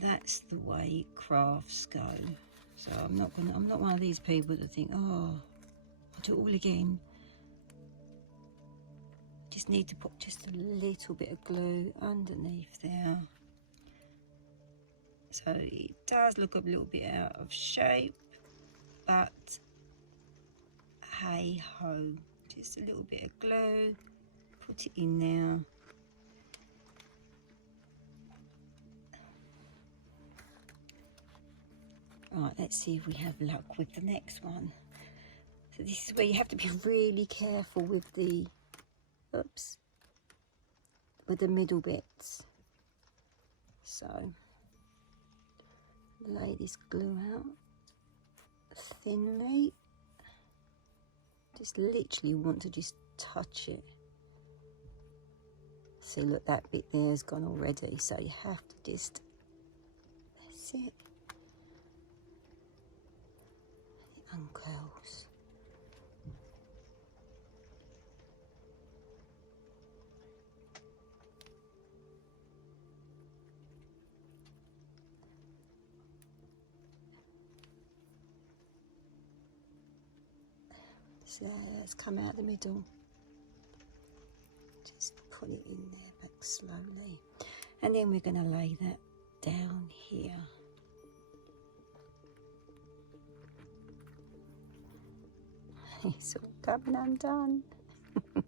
that's the way crafts go. So I'm not one of these people that think, oh, I'll do it all again. Just need to put just a little bit of glue underneath there. So it does look a little bit out of shape, but hey ho, just a little bit of glue, put it in there. Right, let's see if we have luck with the next one. So this is where you have to be really careful with the, oops, with the middle bits. So lay this glue out thinly. Just literally want to just touch it. See, look, that bit there has gone already, so you have to just, that's it. It uncurls. So let's come out the middle. Just put it in there back slowly. And then we're going to lay that down here. It's all coming undone. But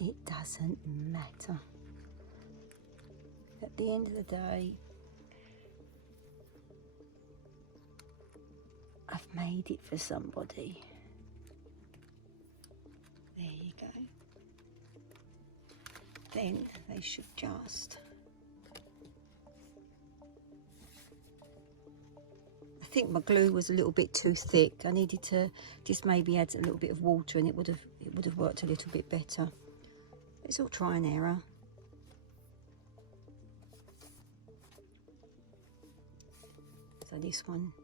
it doesn't matter. At the end of the day, I've made it for somebody. There you go. Then they should just, I think my glue was a little bit too thick. I needed to just maybe add a little bit of water and it would have worked a little bit better. It's all try and error. So this one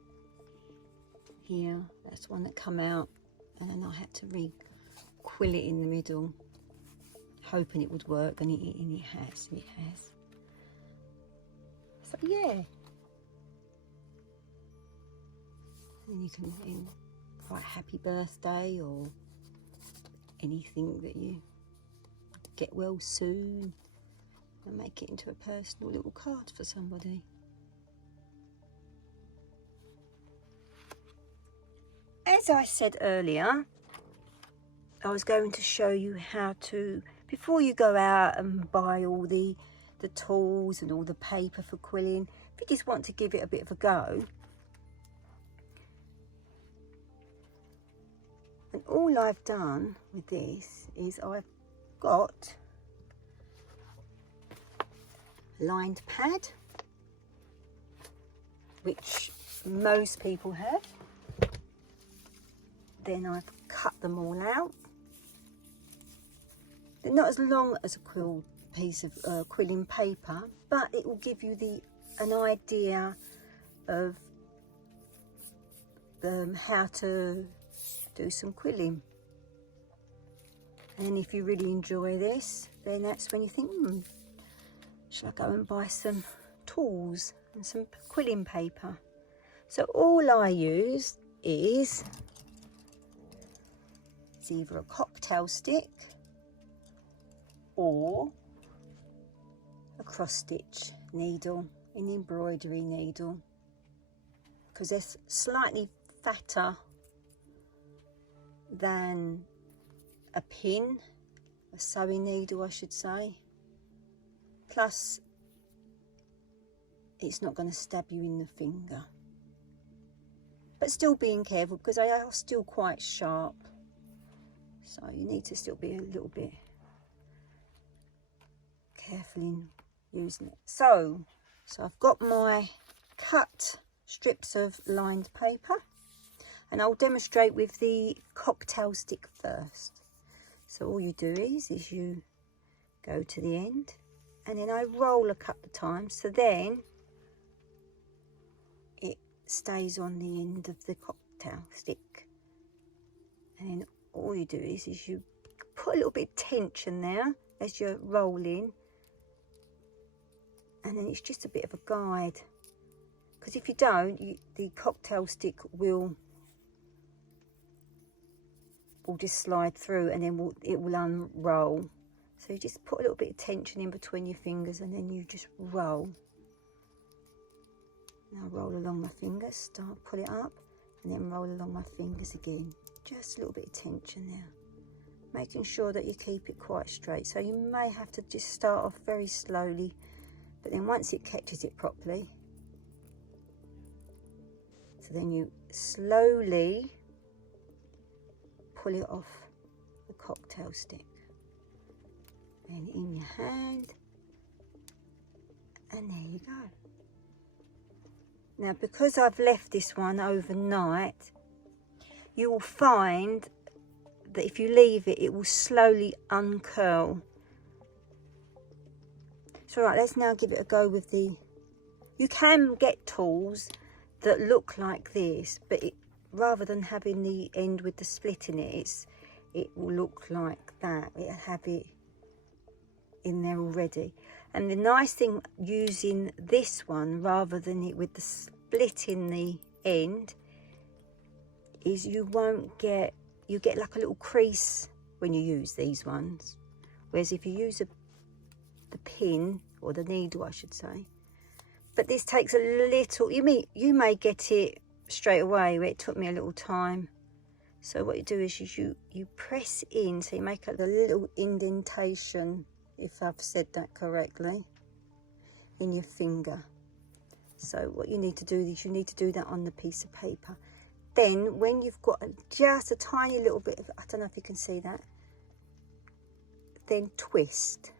here, that's one that come out, and then I had to quill it in the middle, hoping it would work, and it has. So yeah, and you can write happy birthday or anything that you get well soon, and make it into a personal little card for somebody. As I said earlier, I was going to show you how to, before you go out and buy all the tools and all the paper for quilling, if you just want to give it a bit of a go. And all I've done with this is I've got a lined pad, which most people have. Then I've cut them all out. They're not as long as a quill piece of quilling paper, but it will give you an idea of how to do some quilling. And if you really enjoy this, then that's when you think, should I go and buy some tools and some quilling paper? So all I use is either a cocktail stick or a cross stitch needle, an embroidery needle, because they're slightly fatter than a pin, a sewing needle I should say, plus it's not going to stab you in the finger, but still being careful because they are still quite sharp. So you need to still be a little bit careful in using it. So I've got my cut strips of lined paper, and I'll demonstrate with the cocktail stick first. So all you do is you go to the end, and then I roll a couple of times, so then it stays on the end of the cocktail stick. And then all you do is you put a little bit of tension there as you're rolling, and then it's just a bit of a guide, because if you don't, the cocktail stick will just slide through, and then it will unroll. So you just put a little bit of tension in between your fingers, and then you just roll. Now roll along my fingers, pull it up, and then roll along my fingers again. Just a little bit of tension there, making sure that you keep it quite straight. So you may have to just start off very slowly, but then once it catches it properly, So then you slowly pull it off the cocktail stick and in your hand, and there you go. Now because I've left this one overnight, you will find that if you leave it, it will slowly uncurl. So right, let's now give it a go with the, you can get tools that look like this, but rather than having the end with the split in it, it will look like that. It'll have it in there already. And the nice thing using this one rather than it with the split in the end is you get like a little crease when you use these ones, whereas if you use the pin or the needle, I should say, but this takes a little, you may get it straight away, where it took me a little time. So what you do is you press in, so you make a little indentation, if I've said that correctly, in your finger. So what you need to do is you need to do that on the piece of paper. Then when you've got just a tiny little bit of, I don't know if you can see that, then twist,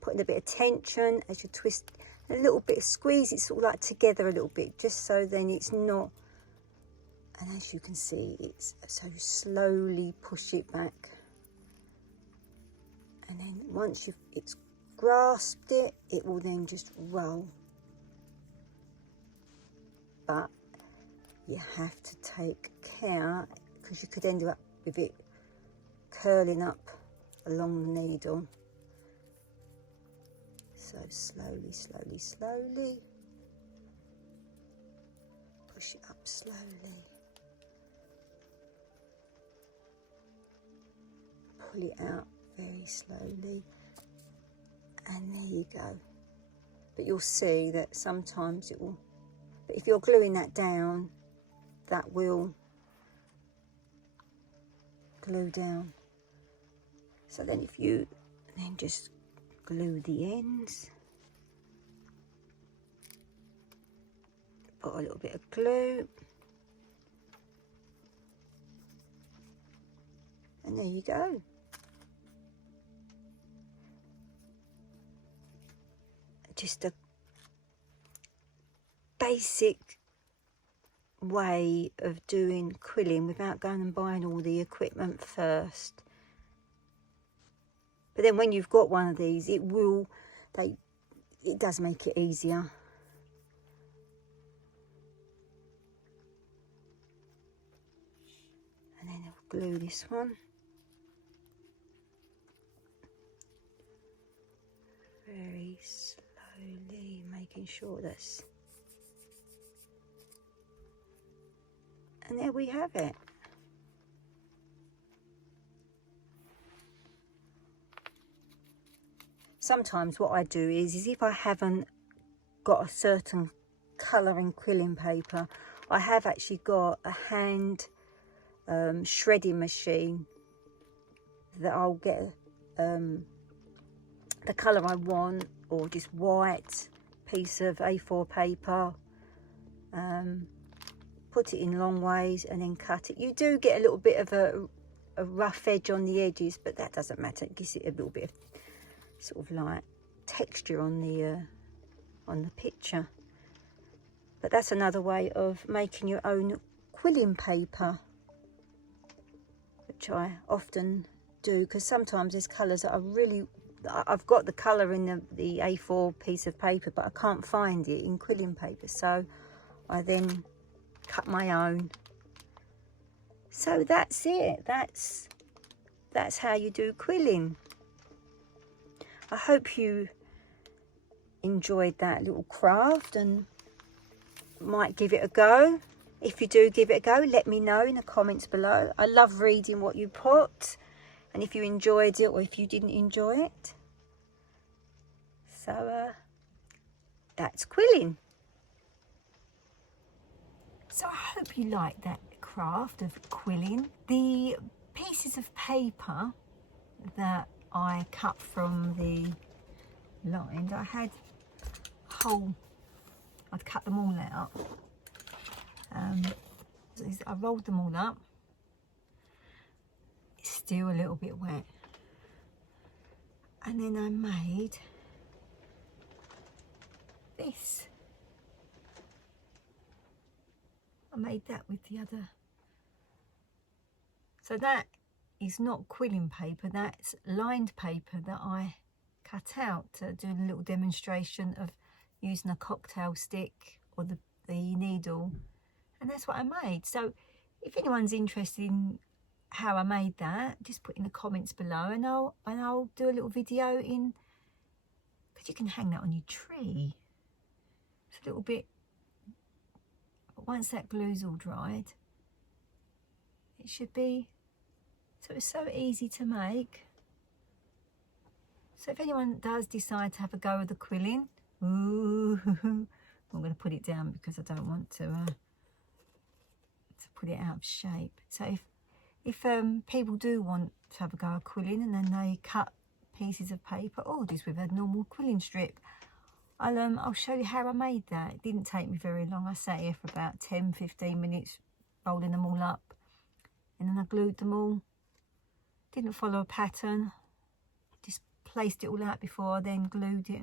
putting a bit of tension as you twist, a little bit of squeeze it sort of like together a little bit, just so then it's not, and as you can see, it's so slowly push it back, and then once it's grasped it, it will then just roll. But you have to take care, because you could end up with it curling up along the needle. So slowly push it up slowly, pull it out very slowly, and there you go. But you'll see that sometimes it will, but if you're gluing that down, that will glue down. So then if you then just glue the ends, put a little bit of glue, and there you go. Just a basic way of doing quilling without going and buying all the equipment first. But then when you've got one of these, it does make it easier. And then I'll glue this one. Very slowly, making sure that's... And there we have it. Sometimes what I do is if I haven't got a certain colour in quilling paper, I have actually got a hand shredding machine that I'll get the colour I want, or just white piece of A4 paper, put it in long ways and then cut it. You do get a little bit of a rough edge on the edges, but that doesn't matter. It gives it a little bit of sort of like texture on the picture. But that's another way of making your own quilling paper, which I often do, because sometimes there's colours that I've got the colour in the A4 piece of paper, but I can't find it in quilling paper, so I then cut my own. So that's it. That's how you do quilling. I hope you enjoyed that little craft and might give it a go. If you do give it a go, let me know in the comments below. I love reading what you put, and if you enjoyed it or if you didn't enjoy it. So that's quilling. So I hope you like that craft of quilling. The pieces of paper that I cut from the line, I had a whole I'd cut them all out. I rolled them all up. It's still a little bit wet. And then I made this. I made that with the other. So that is not quilling paper, that's lined paper that I cut out to do a little demonstration of using a cocktail stick or the needle, and that's what I made. So if anyone's interested in how I made that, just put in the comments below, and I'll do a little video in, because you can hang that on your tree. It's a little bit, but once that glue's all dried, it should be, so it's so easy to make. So if anyone does decide to have a go with the quilling, ooh, I'm going to put it down because I don't want to put it out of shape. So if people do want to have a go at quilling, and then they cut pieces of paper, or just with a normal quilling strip, I'll show you how I made that. It didn't take me very long. I sat here for about 10-15 minutes rolling them all up, and then I glued them all. Didn't follow a pattern, just placed it all out before I then glued it,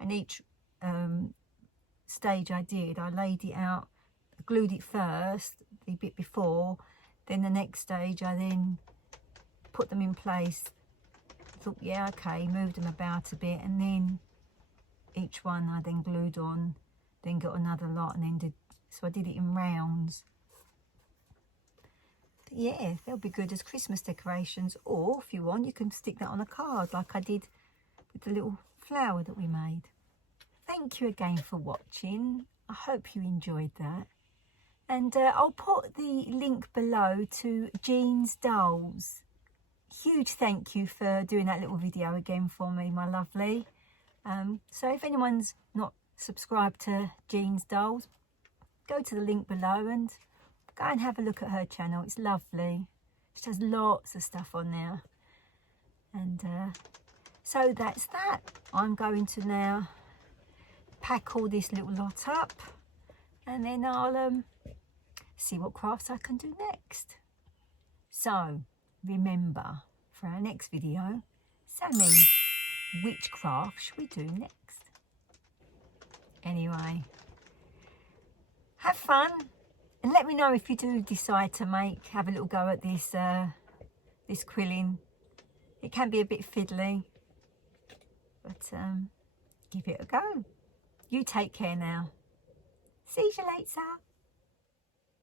and each stage I did, I laid it out, glued it first, the bit before, then the next stage I then put them in place, thought yeah okay, moved them about a bit, and then each one I then glued on, then got another lot, and then so I did it in rounds. But yeah, they'll be good as Christmas decorations, or if you want you can stick that on a card like I did with the little flower that we made. Thank you again for watching. I hope you enjoyed that, and I'll put the link below to Jean's Dolls. Huge thank you for doing that little video again for me, my lovely. So if anyone's not subscribed to Jean's Dolls, go to the link below and go and have a look at her channel. It's lovely. She has lots of stuff on there. And so that's that. I'm going to now pack all this little lot up, and then I'll see what crafts I can do next. So remember, for our next video, tell me, which craft should we do next? Anyway, have fun, and let me know if you do decide to have a little go at this this quilling. It can be a bit fiddly, but give it a go. You take care now. See you later.